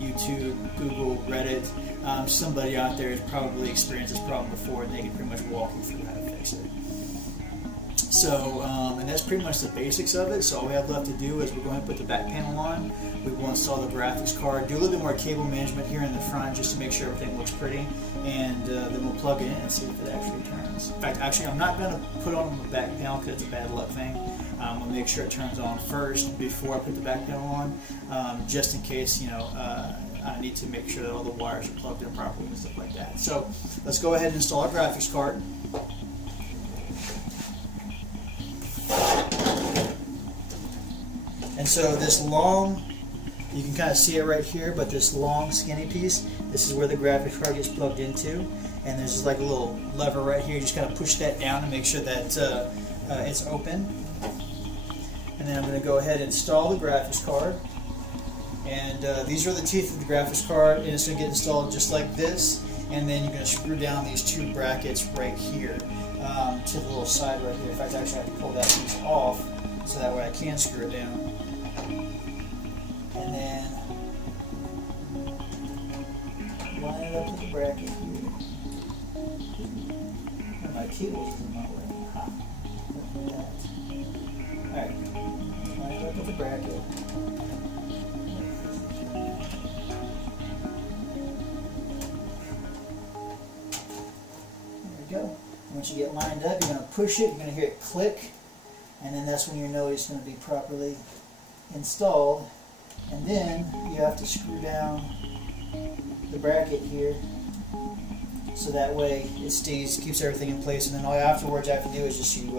YouTube, Google, Reddit, somebody out there has probably experienced this problem before, and they can pretty much walk you through how to fix it. So, and that's pretty much the basics of it. So all we have left to do is we're going to put the back panel on. We will install the graphics card, do a little bit more cable management here in the front just to make sure everything looks pretty, and then we'll plug it in and see if it actually turns. In fact, actually I'm not going to put on the back panel because it's a bad luck thing. I'm going to make sure it turns on first before I put the back panel on, just in case, you know, I need to make sure that all the wires are plugged in properly and stuff like that. So let's go ahead and install our graphics card. And so this long, you can kind of see it right here, but this long skinny piece, this is where the graphics card gets plugged into. And there's like a little lever right here. You just kind of push that down to make sure that it's open. And then I'm going to go ahead and install the graphics card. And these are the teeth of the graphics card, and it's going to get installed just like this. And then you're going to screw down these 2 brackets right here to the little side right here. In fact, actually I have to pull that piece off so that way I can screw it down. And then line it up with the bracket here. Oh, my cables is in my way. Ha! Look at that. Alright, line it up with the bracket. There we go. Once you get lined up, you're going to push it, you're going to hear it click, and then that's when you know it's going to be properly installed. And then you have to screw down the bracket here so that way it stays, keeps everything in place. And then all afterwards I have to do is just you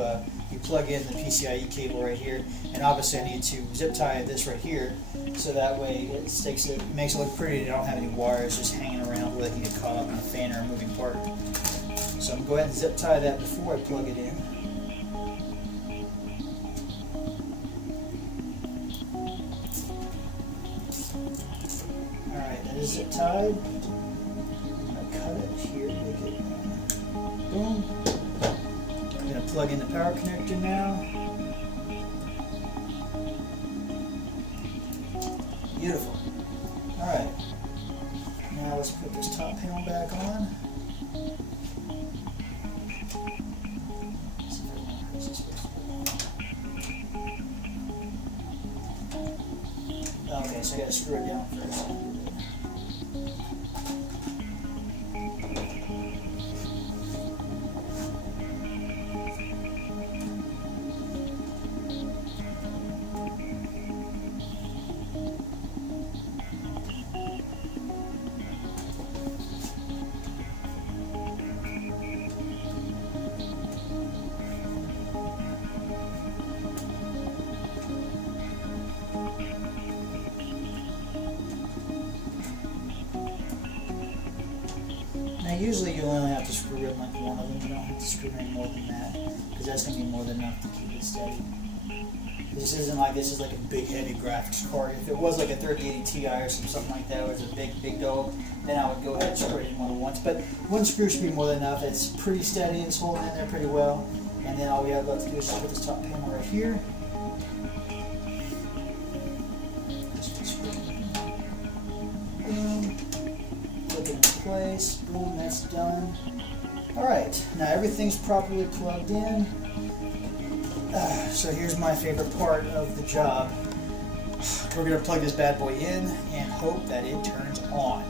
plug in the PCIe cable right here, and obviously I need to zip tie this right here so that way it makes it look pretty and I don't have any wires just hanging around where they can get caught up in a fan or a moving part. So I'm going to go ahead and zip tie that before I plug it in. Alright, that is zip tied. I'm going to cut it here, make it boom. I'm going to plug in the power connector now. Beautiful. Alright, now let's put this top panel back on. Okay, so I got to screw it down first. Now usually you only have to screw in like one of them, you don't have to screw in more than that, because that's going to be more than enough to keep it steady. This isn't like, this is like a big heavy graphics card. If it was like a 3080 Ti or something like that, or it's a big dog, then I would go ahead and screw it in more than once. But one screw should be more than enough. It's pretty steady and it's holding in there pretty well. And then all we have left to do is just put this top panel right here. Boom. Put it in place. Boom, that's done. Alright, now everything's properly plugged in. So here's my favorite part of the job. We're going to plug this bad boy in and hope that it turns on.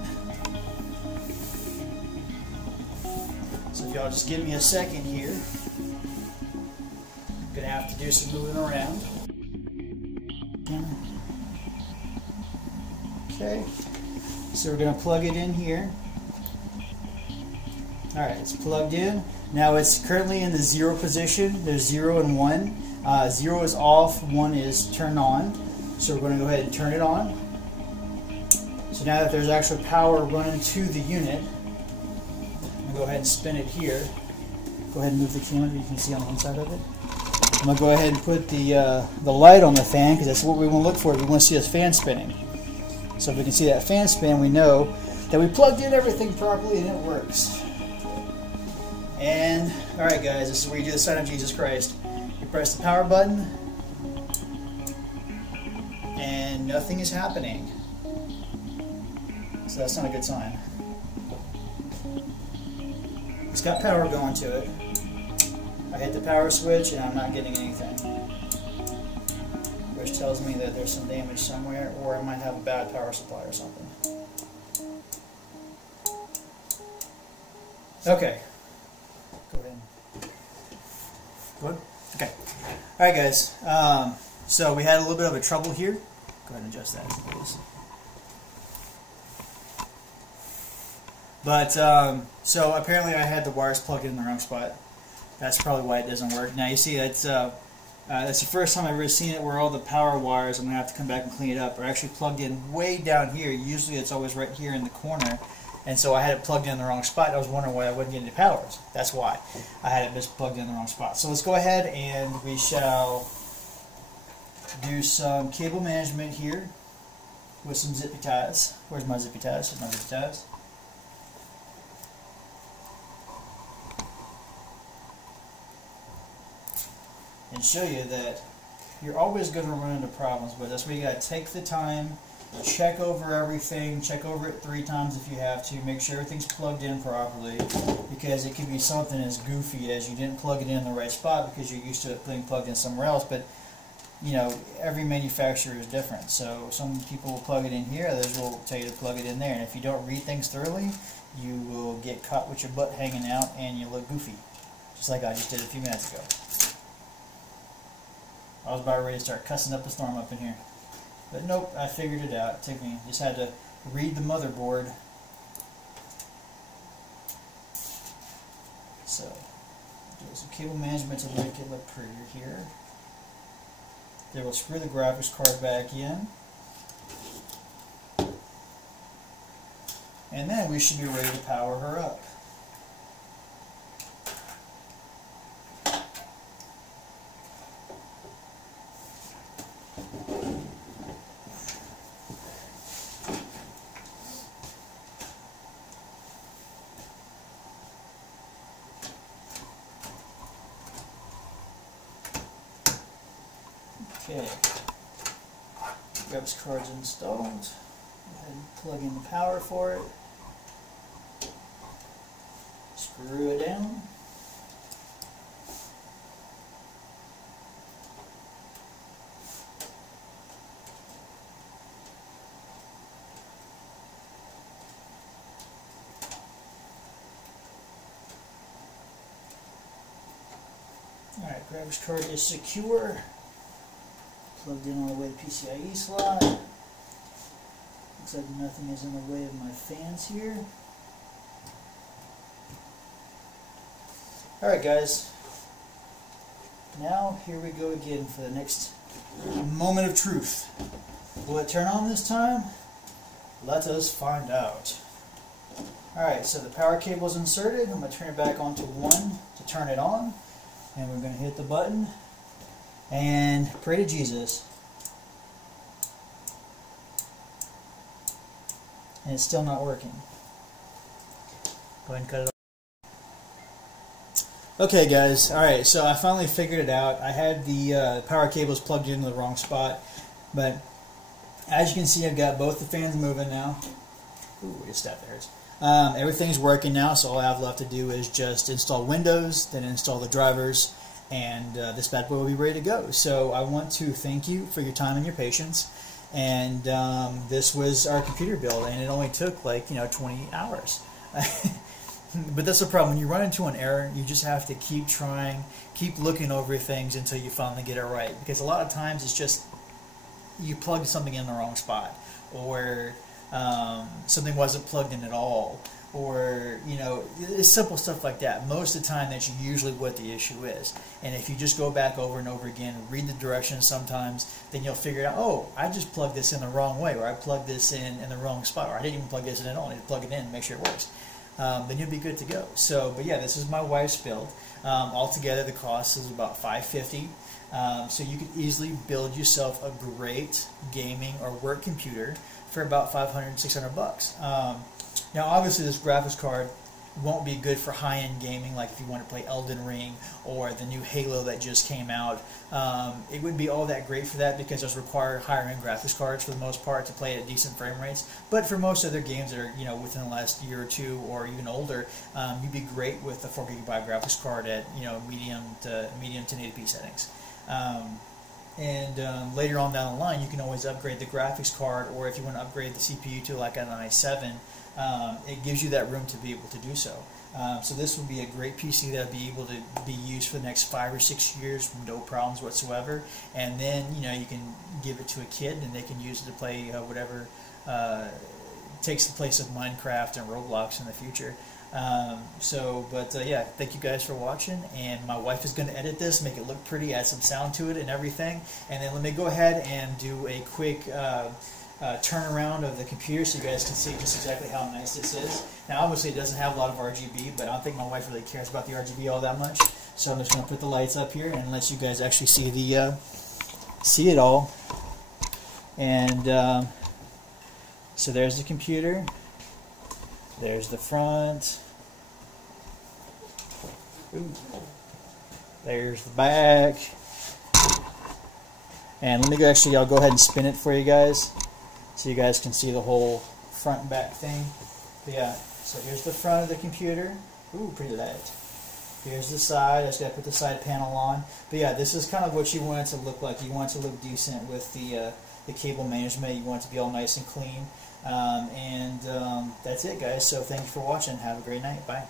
So if y'all just give me a second here, I'm going to have to do some moving around. Okay, so we're going to plug it in here. Alright, it's plugged in. Now it's currently in the 0 position. There's 0 and 1. 0 is off, 1 is turned on. So we're going to go ahead and turn it on. So now that there's actual power running to the unit, I'm going to go ahead and spin it here. Go ahead and move the camera so you can see on the inside of it. I'm going to go ahead and put the light on the fan, because that's what we want to look for. We want to see this fan spinning. So if we can see that fan spin, we know that we plugged in everything properly and it works. And, alright guys, this is where you do the sign of Jesus Christ. You press the power button, and nothing is happening. So that's not a good sign. It's got power going to it. I hit the power switch and I'm not getting anything. Which tells me that there's some damage somewhere, or I might have a bad power supply or something. Okay. Go ahead. Good? Okay. Alright guys, so we had a little bit of a trouble here. Go ahead and adjust that, please. But, so apparently I had the wires plugged in the wrong spot. That's probably why it doesn't work. Now you see that's the first time I've ever seen it where all the power wires, I'm going to have to come back and clean it up, are actually plugged in way down here. Usually it's always right here in the corner. And so I had it plugged in the wrong spot. I was wondering why I wasn't getting the powers. That's why. I had it just plugged in the wrong spot. So let's go ahead and we shall do some cable management here with some zippy ties. Where's my zippy ties? Here's my zippy ties. And show you that you're always going to run into problems, but that's where you got to take the time, check over everything, check over it 3 times if you have to, make sure everything's plugged in properly, because it could be something as goofy as you didn't plug it in the right spot because you're used to it being plugged in somewhere else. But you know, every manufacturer is different, so some people will plug it in here, others will tell you to plug it in there, and if you don't read things thoroughly, you will get caught with your butt hanging out and you look goofy, just like I just did a few minutes ago. I was about ready to start cussing up a storm up in here. But nope, I figured it out. It took me, just had to read the motherboard. So, do some cable management to make it look prettier here. Then we'll screw the graphics card back in. And then we should be ready to power her up. Okay, graphics card's installed. Go ahead and plug in the power for it. Screw it down. Alright, graphics card is secure. Plugged in all the way to PCIe slot. Looks like nothing is in the way of my fans here. Alright guys, now here we go again for the next moment of truth. Will it turn on this time? Let us find out. Alright, so the power cable is inserted. I'm going to turn it back on to 1 to turn it on. And we're going to hit the button and pray to Jesus. And it's still not working. Go ahead and cut it off. Okay guys, alright, so I finally figured it out. I had the power cables plugged into the wrong spot, but as you can see, I've got both the fans moving now. Ooh, just that there. Everything's working now, so all I have left to do is just install Windows, then install the drivers, and this bad boy will be ready to go. So I want to thank you for your time and your patience. And this was our computer build, and it only took like 20 hours. But that's the problem. When you run into an error, you just have to keep trying, keep looking over things until you finally get it right. Because a lot of times it's just you plugged something in the wrong spot, or something wasn't plugged in at all, or it's simple stuff like that. Most of the time that's usually what the issue is. And if you just go back over and over again and read the directions sometimes, then you'll figure out, oh, I just plugged this in the wrong way, or I plugged this in the wrong spot, or I didn't even plug this in at all. I need to plug it in and make sure it works. Then you'll be good to go. So, but yeah, this is my wife's build. Altogether, the cost is about $550. So you could easily build yourself a great gaming or work computer for about $500, $600. Now, obviously, this graphics card won't be good for high-end gaming, like if you want to play Elden Ring or the new Halo that just came out. It wouldn't be all that great for that because those require higher-end graphics cards for the most part to play at decent frame rates. But for most other games that are within the last year or two or even older, you'd be great with a 4GB graphics card at medium to 1080p settings. Later on down the line, you can always upgrade the graphics card, or if you want to upgrade the CPU to like an i7, it gives you that room to be able to do so. So this would be a great PC that would be able to be used for the next 5 or 6 years with no problems whatsoever. And then you can give it to a kid and they can use it to play whatever takes the place of Minecraft and Roblox in the future. Yeah, thank you guys for watching, and my wife is going to edit this, make it look pretty, add some sound to it and everything, and then let me go ahead and do a quick turnaround of the computer so you guys can see just exactly how nice this is. Now obviously it doesn't have a lot of RGB, but I don't think my wife really cares about the RGB all that much, so I'm just going to put the lights up here and let you guys actually see the see it all. And so there's the computer. There's the front. Ooh. There's the back. And let me go, actually, I'll go ahead and spin it for you guys so you guys can see the whole front and back thing. But yeah, so here's the front of the computer. Ooh, pretty light. Here's the side. I just got to put the side panel on. But yeah, this is kind of what you want it to look like. You want it to look decent with the cable management. You want it to be all nice and clean. That's it, guys. So thank you for watching. Have a great night. Bye.